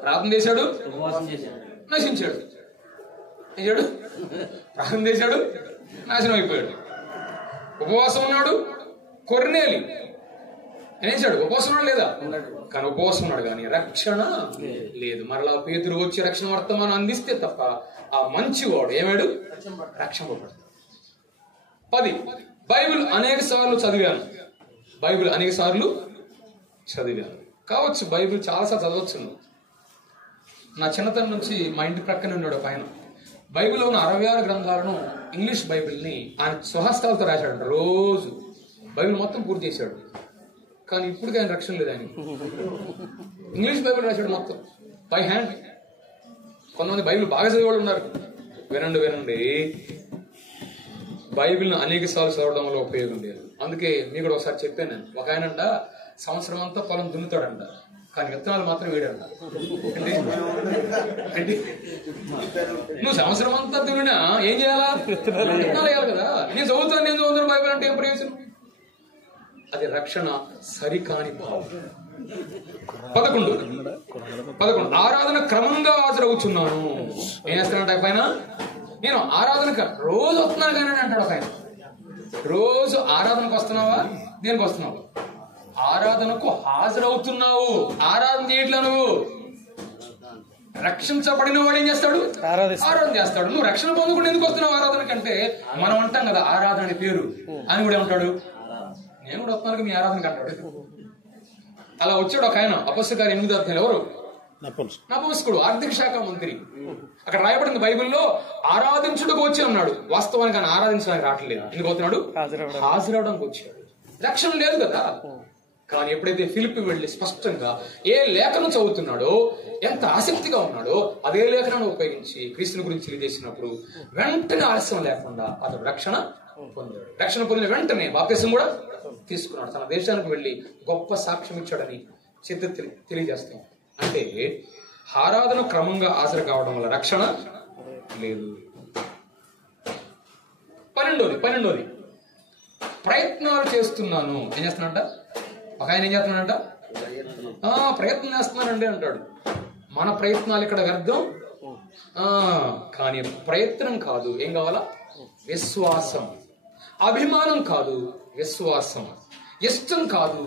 ప్రార్థన చేశాడు, నశించాడు. ఏం చేశాడు? ప్రార్థన చేశాడు, నాశనం అయిపోయాడు. ఉపవాసం ఉన్నాడు, కొర్నేలి ఏం చేశాడు? ఉపవాసం ఉన్నాడు లేదా? కానీ ఉపవాసం ఉన్నాడు కానీ రక్షణ లేదు. మరలా పేతురు వచ్చి రక్షణ వర్తమానం అందిస్తే తప్ప ఆ మంచివాడు ఏమాడు? రక్షింపబడతాడు. 10 బైబిల్ అనేక సార్లు చదివాను. బైబిల్ అనేక సార్లు చదివాను కావచ్చు, బైబిల్ చాలాసార్లు చదవచ్చు. నా చిన్నతనం నుంచి మా ఇంటి ప్రక్కనే ఉన్నాడు ఒక ఆయన. బైబిల్లో ఉన్న 66 గ్రంథాలను, ఇంగ్లీష్ బైబిల్ని ఆయన స్వహస్తాలతో రాశాడు. రోజు బైబిల్ మొత్తం పూర్తి చేశాడు. కానీ ఇప్పుడు ఆయన రక్షణ లేదు. ఆయన ఇంగ్లీష్ బైబిల్ రాశాడు మొత్తం బై హ్యాండ్. కొంతమంది బైబిల్ బాగా చదివేవాళ్ళు ఉన్నారు. వినండి, బైబిల్ని అనేక సార్లు చదవడం వల్ల ఉపయోగం లేదు. అందుకే మీకు కూడా ఒకసారి చెప్పాను నేను. ఒక ఆయనంట సంవత్సరం అంతా పొలం దున్నుతాడంట, కానీ విత్తనాలు మాత్రం వేడంట. అంటే నువ్వు సంవత్సరం అంతా దున్నినా ఏం చేయాలా? విత్తనాలు వేయాలి కదా. నేను చదువుతాను బైబిల్ అంటే ఏం ప్రయోజనం? అది రక్షణ సరికాని భావం. 11 ఆరాధన క్రమంగా హాజరవుతున్నాను. ఏం చేస్తానంట పైన? నేను ఆరాధనకు రోజు వస్తున్నాను కానీ అంటాడు ఒక ఆయన. రోజు ఆరాధనకు వస్తున్నావా? దేనికి వస్తున్నావు? ఆరాధనకు హాజరవుతున్నావు. ఆరాధన చేయట్లా నువ్వు. రక్షించబడిన వాడు ఏం చేస్తాడు? ఆరాధన చేస్తాడు. నువ్వు రక్షణ పొందుకుంటే ఎందుకు వస్తున్నావు ఆరాధన కంటే? మనం అంటాం కదా ఆరాధన అనే పేరు అని కూడా ఏమంటాడు? నేను కూడా వస్తున్నాను మీ ఆరాధనకి అంటాడు. అలా వచ్చాడు ఒక ఆయన. అపొస్తలుల కార్యం 8వ అధ్యాయం. ఎవరు? నపుంసకుడు, ఆర్థిక శాఖ మంత్రి. అక్కడ రాయబడింది బైబిల్లో ఆరాధించుటకు వచ్చి అన్నాడు. వాస్తవానికి ఆయన ఆరాధించడానికి రావట్లేదు. ఎందుకు అవుతున్నాడు? హాజరవడానికి వచ్చాడు. రక్షణ లేదు కదా. కానీ ఎప్పుడైతే ఫిలిప్పి వెళ్లి స్పష్టంగా ఏ లేఖను చదువుతున్నాడో, ఎంత ఆసక్తిగా ఉన్నాడో అదే లేఖనాన్ని ఉపయోగించి క్రీస్తుని గురించి తెలియజేసినప్పుడు వెంటనే ఆలస్యం లేకుండా అతడు రక్షణ పొందాడు. రక్షణ పొందిన వెంటనే బాప్తిసం కూడా తీసుకున్నాడు. తన దేశానికి వెళ్లి గొప్ప సాక్ష్యం ఇచ్చాడని తెలియజేస్తాం. అంటే ఆరాధన క్రమంగా హాజరు కావడం వల్ల రక్షణ లేదు. 12 ప్రయత్నాలు చేస్తున్నాను. ఏం చేస్తున్నాడంట? ఒక ఆయన ఏం చేస్తున్నాడంట? ప్రయత్నం చేస్తున్నానండి అంటాడు. మన ప్రయత్నాలు ఇక్కడ వ్యర్థం. కానీ ప్రయత్నం కాదు, ఏం కావాలా? విశ్వాసం. అభిమానం కాదు, విశ్వాసం. ఇష్టం కాదు,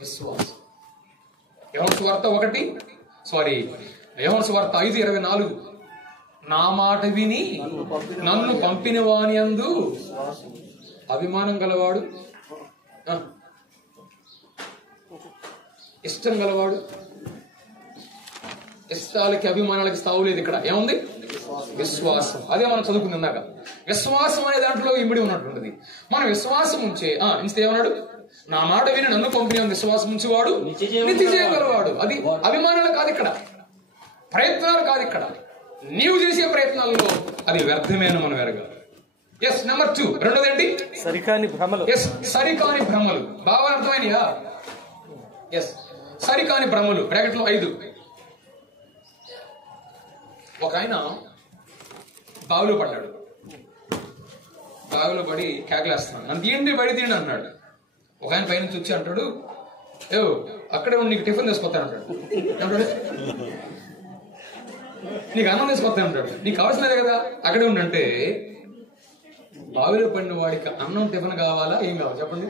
విశ్వాసం. యోహాను సువార్త 5:24 నా మాట విని నన్ను పంపిన వాని యందు అభిమానం గలవాడు, ఇష్టం గలవాడు. ఇష్టాలకి అభిమానాలకి స్థావు లేదు. ఇక్కడ ఏముంది? విశ్వాసం. అదే మనం చదువుకుంది ఇందాక. విశ్వాసం అనే దాంట్లో ఇమిడి ఉన్నటువంటిది. మనం విశ్వాసం ఉంచే ఇంత ఏమన్నాడు? నా మాట విని నన్ను పంపిన విశ్వాసం ఉంచేవాడు నిత్య చేయగలవాడు. అది అభిమానాలు కాదు ఇక్కడ, ప్రయత్నాలు కాదు ఇక్కడ. నీవు చేసే ప్రయత్నాల్లో అది వ్యర్థమేన మనం ఎరగాలి. నెంబర్ 2. రెండోది ఏంటి? సరికాని భ్రమలు. బాగా అర్థమైనయా? సరికాని భ్రమలు. బ్రాకెట్లో 5. ఒక ఆయన బావిలో పడ్డాడు. బావిలో పడి కేకలేస్తున్నాడు. నన్ను తీయండి, బయట తీయండి అన్నాడు. ఒక ఆయన పైనుంచి వచ్చి అంటాడు, అక్కడే ఉండి నీకు టిఫిన్ తీసుకొస్తాను అంటాడు. నీకు అన్నం తీసుకొస్తాను అంటాడు. నీకు కావాల్సినదే కదా, అక్కడే ఉండంటే బావిలో పడిన వాడికి అన్నం టిఫిన్ కావాలా? ఏం కావాలి చెప్పండి?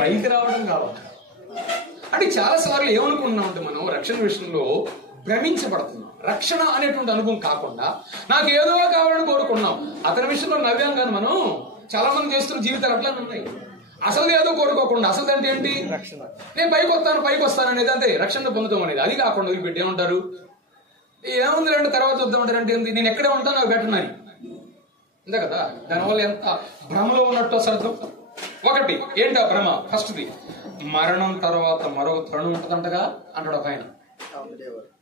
పైకి రావడం కావాలి. అంటే చాలా సార్లు ఏమనుకుంటున్నాం అంటే మనం రక్షణ విషయంలో భ్రమించబడుతున్నాం. రక్షణ అనేటువంటి అనుభవం కాకుండా నాకు ఏదో కావాలని కోరుకున్నాం. అతని విషయంలో నవ్యాం కానీ మనం చాలా మంది చేస్తున్న జీవితాలు అట్లా ఉన్నాయి. అసలు ఏదో కోరుకోకుండా, అసలు అంటే ఏంటి? నేను పైకి వస్తాను అనేది, అంతే రక్షణ పొందుతాం అనేది. అది కాకుండా వదిలిపెట్టి ఏమంటారు? ఏముంది రెండు తర్వాత వద్దామంటారు. అంటే ఏంటి? నేను ఎక్కడే ఉంటాను, నాకు బెటర్ అని. అంతే కదా. దానివల్ల ఎంత భ్రమలో ఉన్నట్టు అర్థం. ఒకటి ఏంటి ఆ భ్రమ? ఫస్ట్ది, మరణం తర్వాత మరొక తరుణం ఉంటదంటగా అంటాడు ఒక ఆయన.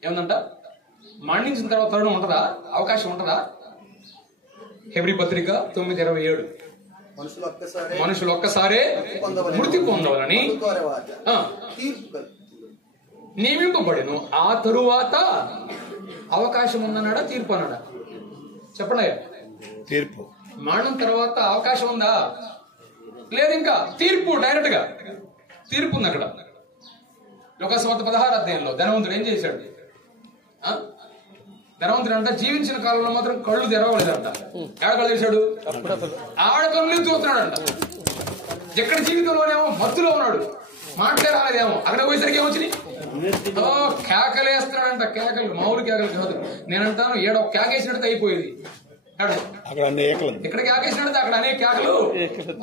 ఏమందంట? మరణించిన తర్వాత తరుణం ఉంటదా? అవకాశం ఉంటదా? హెబ్రీ పత్రిక 9:27 మనుషులు ఒక్కసారే మృతి పొందవాలని నియమింపబడెను, ఆ తరువాత అవకాశం ఉందన్నాడా, తీర్పు అన్నాడా? చెప్పండి. తీర్పు. మరణం తర్వాత అవకాశం ఉందా? లేదు, ఇంకా తీర్పు. డైరెక్ట్ గా తీర్పు ఉంది అక్కడ. యోహాను సువార్త 16వ అధ్యాయంలో ధనవంతుడు ఏం చేశాడు? ధనవంతుడు అంట జీవించిన కాలంలో మాత్రం కళ్ళు తెరవలేదంట. ఎక్కడ కళ్ళు చేశాడు? ఆడ కళ్ళు చూస్తున్నాడంట. ఎక్కడ జీవితంలోనేమో మత్తులో ఉన్నాడు, మాటలే రాలేదేమో. అక్కడ పోయేసరికి ఏమొచ్చినాయి? కేకలేస్తున్నాడంట. కేకలు మామూలు కేకలు కాదు. నేనంటాను ఏడో కేకేసినట్టు అయిపోయేది. ఇక్కడ కేకేసినట్టు అక్కడ అనేక కేకలు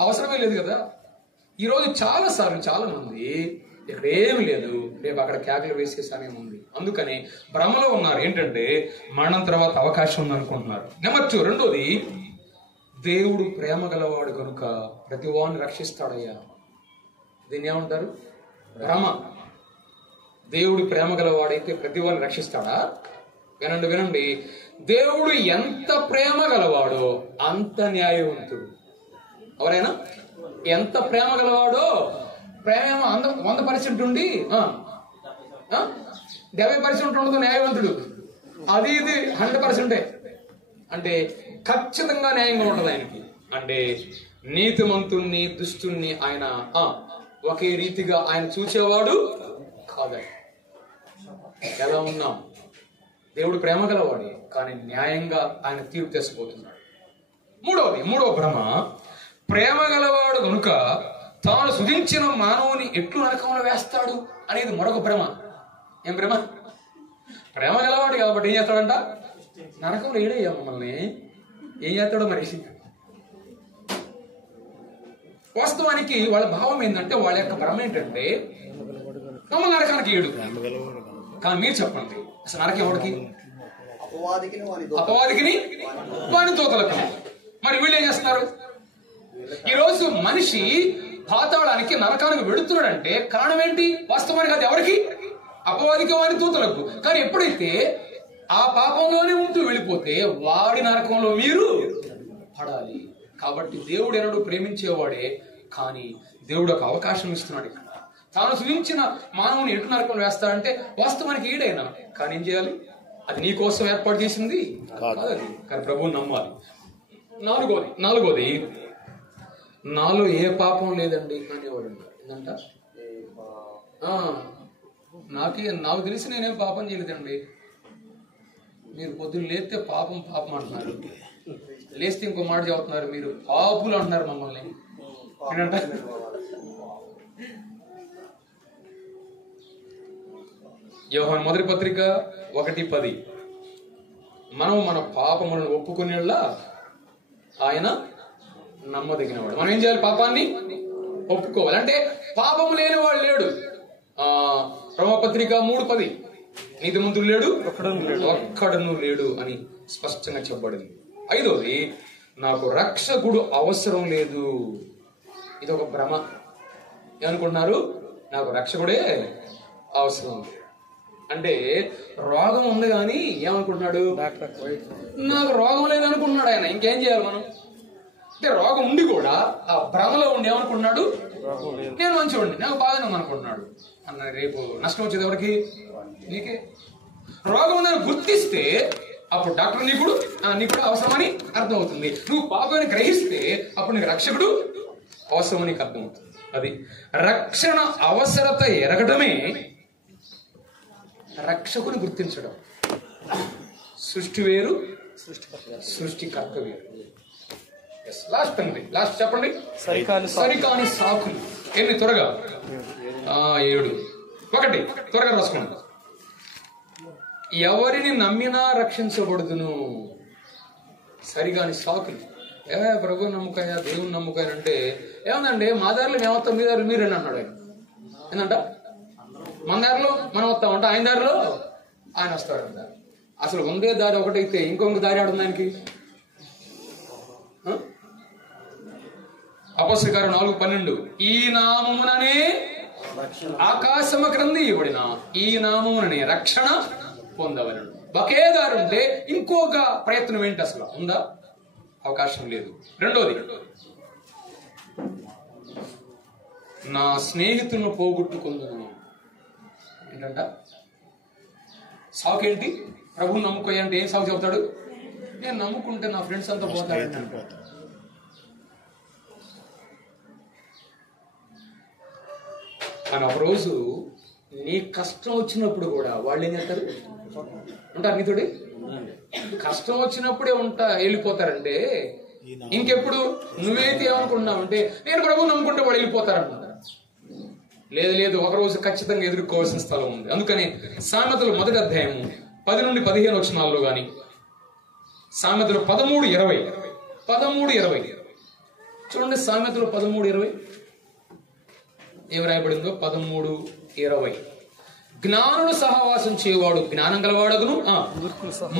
అవసరమే లేదు కదా. ఈ రోజు చాలా సార్లు చాలా మంది ఇక్కడ ఏమి లేదు, రేపు అక్కడ కేకలు వేసే సమయం ఉంది. అందుకని భ్రమలో ఉన్నారు. ఏంటంటే మరణం తర్వాత అవకాశం ఉంది అనుకుంటున్నారు. నెంబర్ 2, రెండోది, దేవుడు ప్రేమ గలవాడు కనుక ప్రతి వాడిని రక్షిస్తాడయ్యా. దీన్ని ఏమంటారు? భ్రమ. దేవుడు ప్రేమ గలవాడైతే ప్రతి వాడిని రక్షిస్తాడా? వినండి, దేవుడు ఎంత ప్రేమ గలవాడో అంత న్యాయవంతుడు. ఎవరైనా ఎంత ప్రేమ గలవాడో, ప్రేమ 100% ఉండి 70% ఉండదు న్యాయవంతుడు. అది ఇది 100%. అంటే ఖచ్చితంగా న్యాయంగా ఉండదు ఆయనకి. అంటే నీతిమంతుణ్ణి దుష్టుణ్ణి ఆయన ఒకే రీతిగా ఆయన చూచేవాడు కాదని. ఎలా ఉన్నాం? దేవుడు ప్రేమ గలవాడే, కానీ న్యాయంగా ఆయన తీర్పు తెచ్చిపోతున్నాడు. మూడవ భ్రమ, ప్రేమ గలవాడు కనుక తాను సృజించిన మానవుని ఎట్లు నరకంలో వేస్తాడు అనేది మరొక భ్రమ. ఏం భ్రమ? ప్రేమ గలవాడు కాబట్టి ఏం చేస్తాడంట? నరకంలో ఏడయ్యా మమ్మల్ని. ఏం చేస్తాడో మరి. వాస్తవానికి వాళ్ళ భావం ఏంటంటే, వాళ్ళ యొక్క భ్రమ ఏంటంటే మమ్మల్ని నరకానికి ఏడు. కానీ మీరు చెప్పండి, అసలు నరకం ఎవరికి? అపవాదికిని వాని దూతలకు. మరి వీళ్ళు ఏం చేస్తున్నారు? ఈరోజు మనిషి పాతాళానికి నరకానికి వెళుతున్నాడంటే కారణం ఏంటి? వాస్తవానికి అది ఎవరికి? అపవాదికి వాని దూతలకు. కానీ ఎప్పుడైతే ఆ పాపంలోనే ఉంటూ వెళ్ళిపోతే వాడి నరకంలో మీరు పడాలి. కాబట్టి దేవుడు ఎన్నడూ ప్రేమించేవాడే, కానీ దేవుడు ఒక అవకాశం ఇస్తున్నాడు. ఇక్కడ తాను సృజించిన మానవుని ఎటు నరకం వేస్తాడంటే వాస్తవానికి ఈడైనా, కానీ ఏం చేయాలి? అది నీ కోసం ఏర్పాటు చేసింది కాదది. కానీ ప్రభువుని నమ్మాలి. నాలుగోది నాలో ఏ పాపం లేదండి అనేవాడు. ఏంటంట? నాకు తెలిసి నేనేం పాపం చేయలేదండి. మీరు పొద్దున్న లేస్తే పాపం అంటున్నారు, లేస్తే ఇంకో మాట చెబుతున్నారు, మీరు పాపులు అంటున్నారు మమ్మల్ని. ఏంటంట? యోహాను మొదటి పత్రిక 1:10, మనం మన పాపములను ఒప్పుకునేలా ఆయన నమ్మదగినవాడు. మనం ఏం చేయాలి? పాపాన్ని ఒప్పుకోవాలి. అంటే పాపము లేని వాడు లేడు. రోమపత్రిక 3:10, నీతిమంతుడు లేడు, ఒక్కడును లేడు అని స్పష్టంగా చెప్పబడింది. 5వది, నాకు రక్షకుడు అవసరం లేదు. ఇది ఒక భ్రమ. ఏమనుకుంటున్నారు? నాకు రక్షకుడే అవసరం. అంటే రోగం ఉంది కానీ ఏమనుకుంటున్నాడు? నాకు రోగం లేదనుకుంటున్నాడు ఆయన. ఇంకేం చేయాలి మనం? అంటే రోగం ఉండి కూడా ఆ భ్రమలో ఉండి ఏమనుకుంటున్నాడు? నేను మంచివాడిని, నాకు బాగానే ఉందనుకుంటున్నాడు. అన్న రేపు నష్టం వచ్చేది ఎవరికి? నీకే. రోగం ఉందని గుర్తిస్తే అప్పుడు డాక్టర్ నీకు కూడా అవసరమని అర్థమవుతుంది. నువ్వు పాపాన్ని గ్రహిస్తే అప్పుడు నీకు రక్షకుడు అవసరమని నీకు అర్థమవుతుంది. అది రక్షణ అవసరత ఎరగడమే రక్షకుని గుర్తించడం. సృష్టి వేరు, సృష్టికర్త వేరు. లాస్ట్ చెప్పండి. సరికాని సాకులు ఎన్ని? త్వరగా 7. 1 త్వరగా రాసుకోండి. ఎవరిని నమ్మినా రక్షించబడుదును. సరిగాని సాకులు. ప్రభు నమ్మకాయ, దేవుని నమ్మకాయ అంటే ఏమందండి? మా దారిలో మేము వస్తాం, మీ దారిలో మీరేనా అన్నాడు ఆయన. ఏంటంట? మన దారిలో మనం వస్తామంట, ఆయన దారిలో ఆయన వస్తాడంట. అసలు ఉందే దారి ఒకటైతే ఇంకొక దారి ఆడుంది ఆయనకి. అపొస్తలుల కార్యం 4:12, ఈ నామముననే ఆకాశము క్రింద ఇవ్వబడిన ఈ నామముననే రక్షణ పొందవలెను. ఒకే దారి ఉంటే ఇంకొక ప్రయత్నం ఏంటి? అసలు ఉందా? అవకాశం లేదు. 2వది, నా స్నేహితులను పోగొట్టుకుందును. ఏంటంట? సాకు ఏంటి? ప్రభువుని నమ్ముకోయ అంటే ఏం సాకు చెబుతాడు? నేను నమ్ముకుంటే నా ఫ్రెండ్స్ అంతా పోతాడు. కానీ ఒకరోజు నీ కష్టం వచ్చినప్పుడు కూడా వాళ్ళు ఏం చేస్తారు? ఉంటారు నీతోటి. కష్టం వచ్చినప్పుడే వెళ్ళిపోతారంటే ఇంకెప్పుడు నువ్వైతే ఏమనుకుంటున్నావు అంటే నేను ప్రభువుని నమ్ముకుంటే వాళ్ళు వెళ్ళిపోతారంటున్నారు. లేదు, ఒకరోజు ఖచ్చితంగా ఎదుర్కోవాల్సిన స్థలం ఉంది. అందుకని సామెతలు 1వ అధ్యాయము 10 నుండి 15 వచనాల్లో గాని, సామెతలు 13:20 చూడండి. సామెతలు 13:20 ఏమి రాయబడిందో? 13:20, జ్ఞానుడు సహవాసం చేయవాడు జ్ఞానం గలవాడగును,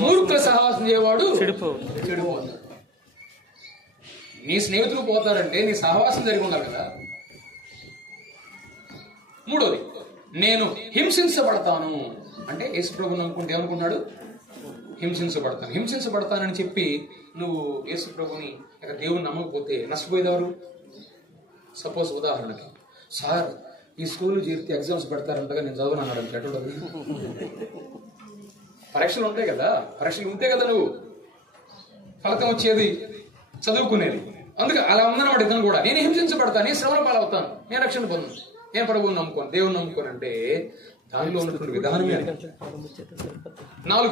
మూర్ఖుల సహవాసం చేయవాడు చెడిపోతాడు. నీ స్నేహితులు పోతారంటే నీ సహవాసం జరిగి ఉండాలి కదా. 3వది, నేను హింసించబడతాను అంటే యేసు ప్రభువుని నమ్ముకుంటే ఏమనుకున్నాడు? హింసించబడతానని చెప్పి నువ్వు యేసు ప్రభువుని దేవుని నమ్మకపోతే నష్టపోయేదెవరు? సపోజ్ ఉదాహరణకి, సార్ ఈ స్కూల్ చేరితే ఎగ్జామ్స్ పెడతారంటగా నేను చదవను అన్నాడు. ఎటువంటి పరీక్షలు ఉంటాయి కదా, పరీక్షలు ఉంటే కదా నువ్వు ఫలితం వచ్చేది, చదువుకునేది. అందుకే అలా ఉందన్నమాట ఇతను కూడా. నేను హింసించబడతాను, నేను శ్రమల పాలవుతాను, నేను రక్షణ పొందును, నేను ప్రభువుని నమ్ముకోను, దేవుని నమ్ముకోను అంటే దానిలో ఉన్నటువంటి విధానమే. 4,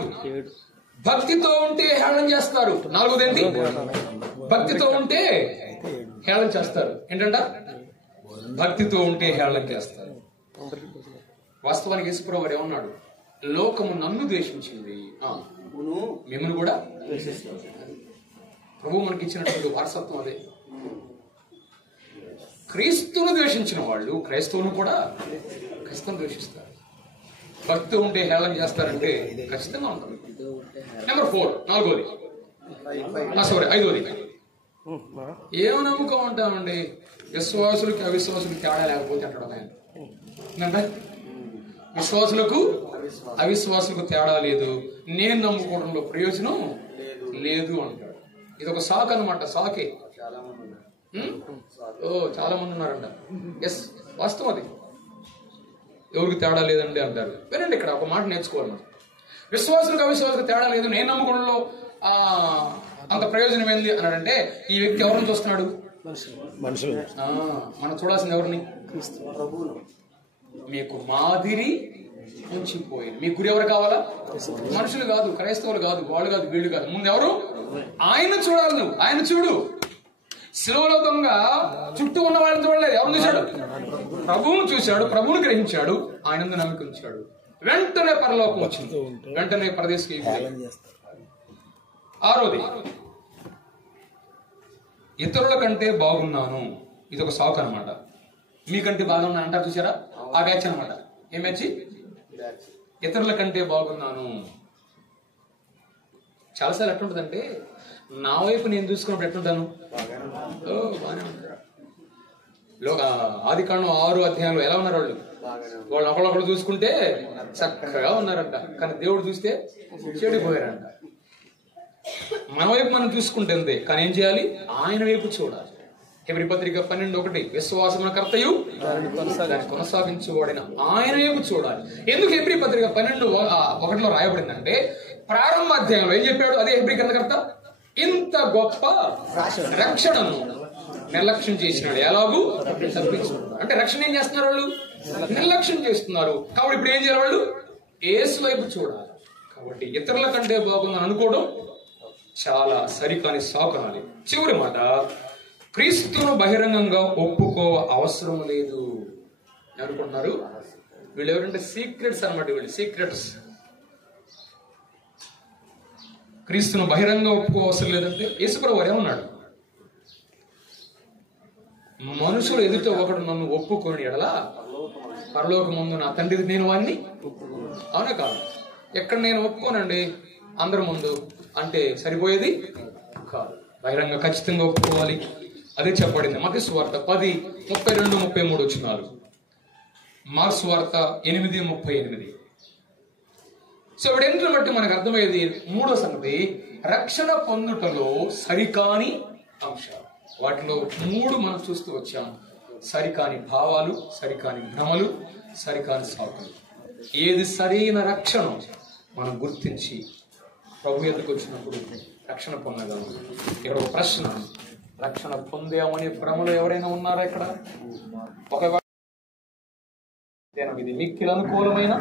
భక్తితో ఉంటే హేళన చేస్తారు. 4వది ఏంటి? భక్తితో ఉంటే హేళన చేస్తారు. ఏంటంట? భక్తితో ఉంటే హేళన చేస్తారు. వాస్తవానికి యేసుప్రభువు వారు ఏమన్నాడు? లోకము నన్ను ద్వేషించింది, మిమ్మల్ని కూడా. ప్రభు మనకి ఇచ్చినటువంటి వారసత్వం అదే. క్రీస్తును ద్వేషించిన వాళ్ళు క్రైస్తవులను కూడా ఖచ్చితంగా ద్వేషిస్తారు. భక్తి ఉంటే హేళన చేస్తారంటే ఖచ్చితంగా ఉంటారు. నెంబర్ 4, 4వది, 5వది. ఏమో నమ్మకం ఉంటామండి, విశ్వాసులకి అవిశ్వాసులకి తేడా లేకపోతే అంటాడు ఆయన. విశ్వాసులకు అవిశ్వాసులకు తేడా లేదు, నేను నమ్ముకోవడంలో ప్రయోజనం లేదు అంటాడు. ఇది ఒక సాకు అనమాట. సాకే. చాలా మంది ఉన్నారంట. ఎస్, వాస్తవం అది. ఎవరికి తేడా లేదండి అంటారు. వినండి, ఇక్కడ ఒక మాట నేర్చుకోవాలి. మనం విశ్వాసులకు అవిశ్వాసులకు తేడా లేదు, నేను నమ్ముకోవడంలో అంత ప్రయోజనం ఏంది అన్నాడంటే ఈ వ్యక్తి ఎవరిని చూస్తున్నాడు? మనం చూడాల్సింది ఎవరిని? మీకు మాదిరి ఉంచిపోయింది. మీ గురి ఎవరు కావాలా? మనుషులు కాదు, క్రైస్తవులు కాదు, వాళ్ళు కాదు, వీళ్ళు కాదు. ముందు ఎవరు? ఆయన చూడాలి. నువ్వు ఆయన చూడు. శిలువలో దొంగ చుట్టూ ఉన్న వాళ్ళని చూడలేదు. ఎవరిని చూశాడు? ప్రభువును చూశాడు, ప్రభువును గ్రహించాడు, ఆయన నమ్మిక ఉంచాడు. వెంటనే పరలోకం వచ్చింది, వెంటనే పరదేశికి. 6వది, ఇతరుల కంటే బాగున్నాను. ఇది ఒక సాకు అనమాట. మీకంటే బాగున్నా అంటారు చూసారా? ఆ బ్యాచ్ అనమాట. ఏం బ్యాచ్? ఇతరుల కంటే బాగున్నాను. చాలాసార్లు ఎట్లుంటుందంటే, నా వైపు నేను చూసుకున్నప్పుడు ఎట్లుంటాను? బాగానే ఉంటారు. ఆదికాండం 6 అధ్యాయంలో ఎలా ఉన్నారు వాళ్ళు? వాళ్ళు ఒకళ్ళొకళ్ళు చూసుకుంటే చక్కగా ఉన్నారంట, కానీ దేవుడు చూస్తే చెడిపోయారంట. మన వైపు మనం చూసుకుంటే అంతే, కానీ ఏం చేయాలి? ఆయన వైపు చూడాలి. హెబ్రీ పత్రిక 12:1, విశ్వాసమున కర్తయు కొనసాగించువాడిన ఆయన వైపు చూడాలి. ఎందుకు హెబ్రీ పత్రిక 12:1 రాయబడిందంటే, ప్రారంభ అధ్యాయంలో ఏం చెప్పాడు? అదే హెబ్రీ గ్రంథకర్త, ఇంత గొప్ప రక్షణను నిర్లక్ష్యం చేసినాడు, ఎలాగూ తప్పించుకున్నాడు. అంటే రక్షణ ఏం చేస్తున్నారు వాళ్ళు? నిర్లక్ష్యం చేస్తున్నారు. కాబట్టి ఇప్పుడు ఏం చేయాలి? వాళ్ళు యేసు వైపు చూడాలి. కాబట్టి ఇతరుల కంటే బాగుందని అనుకోవడం చాలా సరికాని సాకునాలి. చివరి మాట, క్రీస్తును బహిరంగంగా ఒప్పుకో అవసరం లేదు అనుకుంటున్నారు. వీళ్ళు ఎవరంటే సీక్రెట్స్ అనమాట. వీళ్ళు సీక్రెట్స్. క్రీస్తును బహిరంగ ఒప్పుకో అవసరం లేదంటే యేసుప్రభువు వారు ఏమన్నాడు? మనుషులు ఎదుట ఒకడు నన్ను ఒప్పుకొని ఎడలా పరలోక ముందు నా తండ్రి నేను వాడిని. అవునా కాదు? ఎక్కడ నేను ఒప్పుకోనండి అందరి ముందు అంటే సరిపోయేది కాదు. బహిరంగ ఖచ్చితంగా ఒప్పుకోవాలి. అదే చెప్పబడింది మత్తయి సువార్త 10:32-33. మార్కు సువార్త 8:38. సో ఇవిడెంట్ని బట్టి మనకు అర్థమయ్యేది 3వ సంగతి, రక్షణ పొందుటలో సరికాని అంశాలు. వాటిలో 3 మనం చూస్తూ వచ్చాం. సరికాని భావాలు, సరికాని భ్రమలు, సరికాని సాకులు. ఏది సరైన రక్షణ మనం గుర్తించి ప్రభు ఎదురుకు వచ్చినప్పుడు రక్షణ పొందగలం. ఇక్కడ ఒక ప్రశ్న, రక్షణ పొందామనే భ్రమలో ఎవరైనా ఉన్నారా ఇక్కడ? ఒక ఇది మిక్కిలి అనుకూలమైన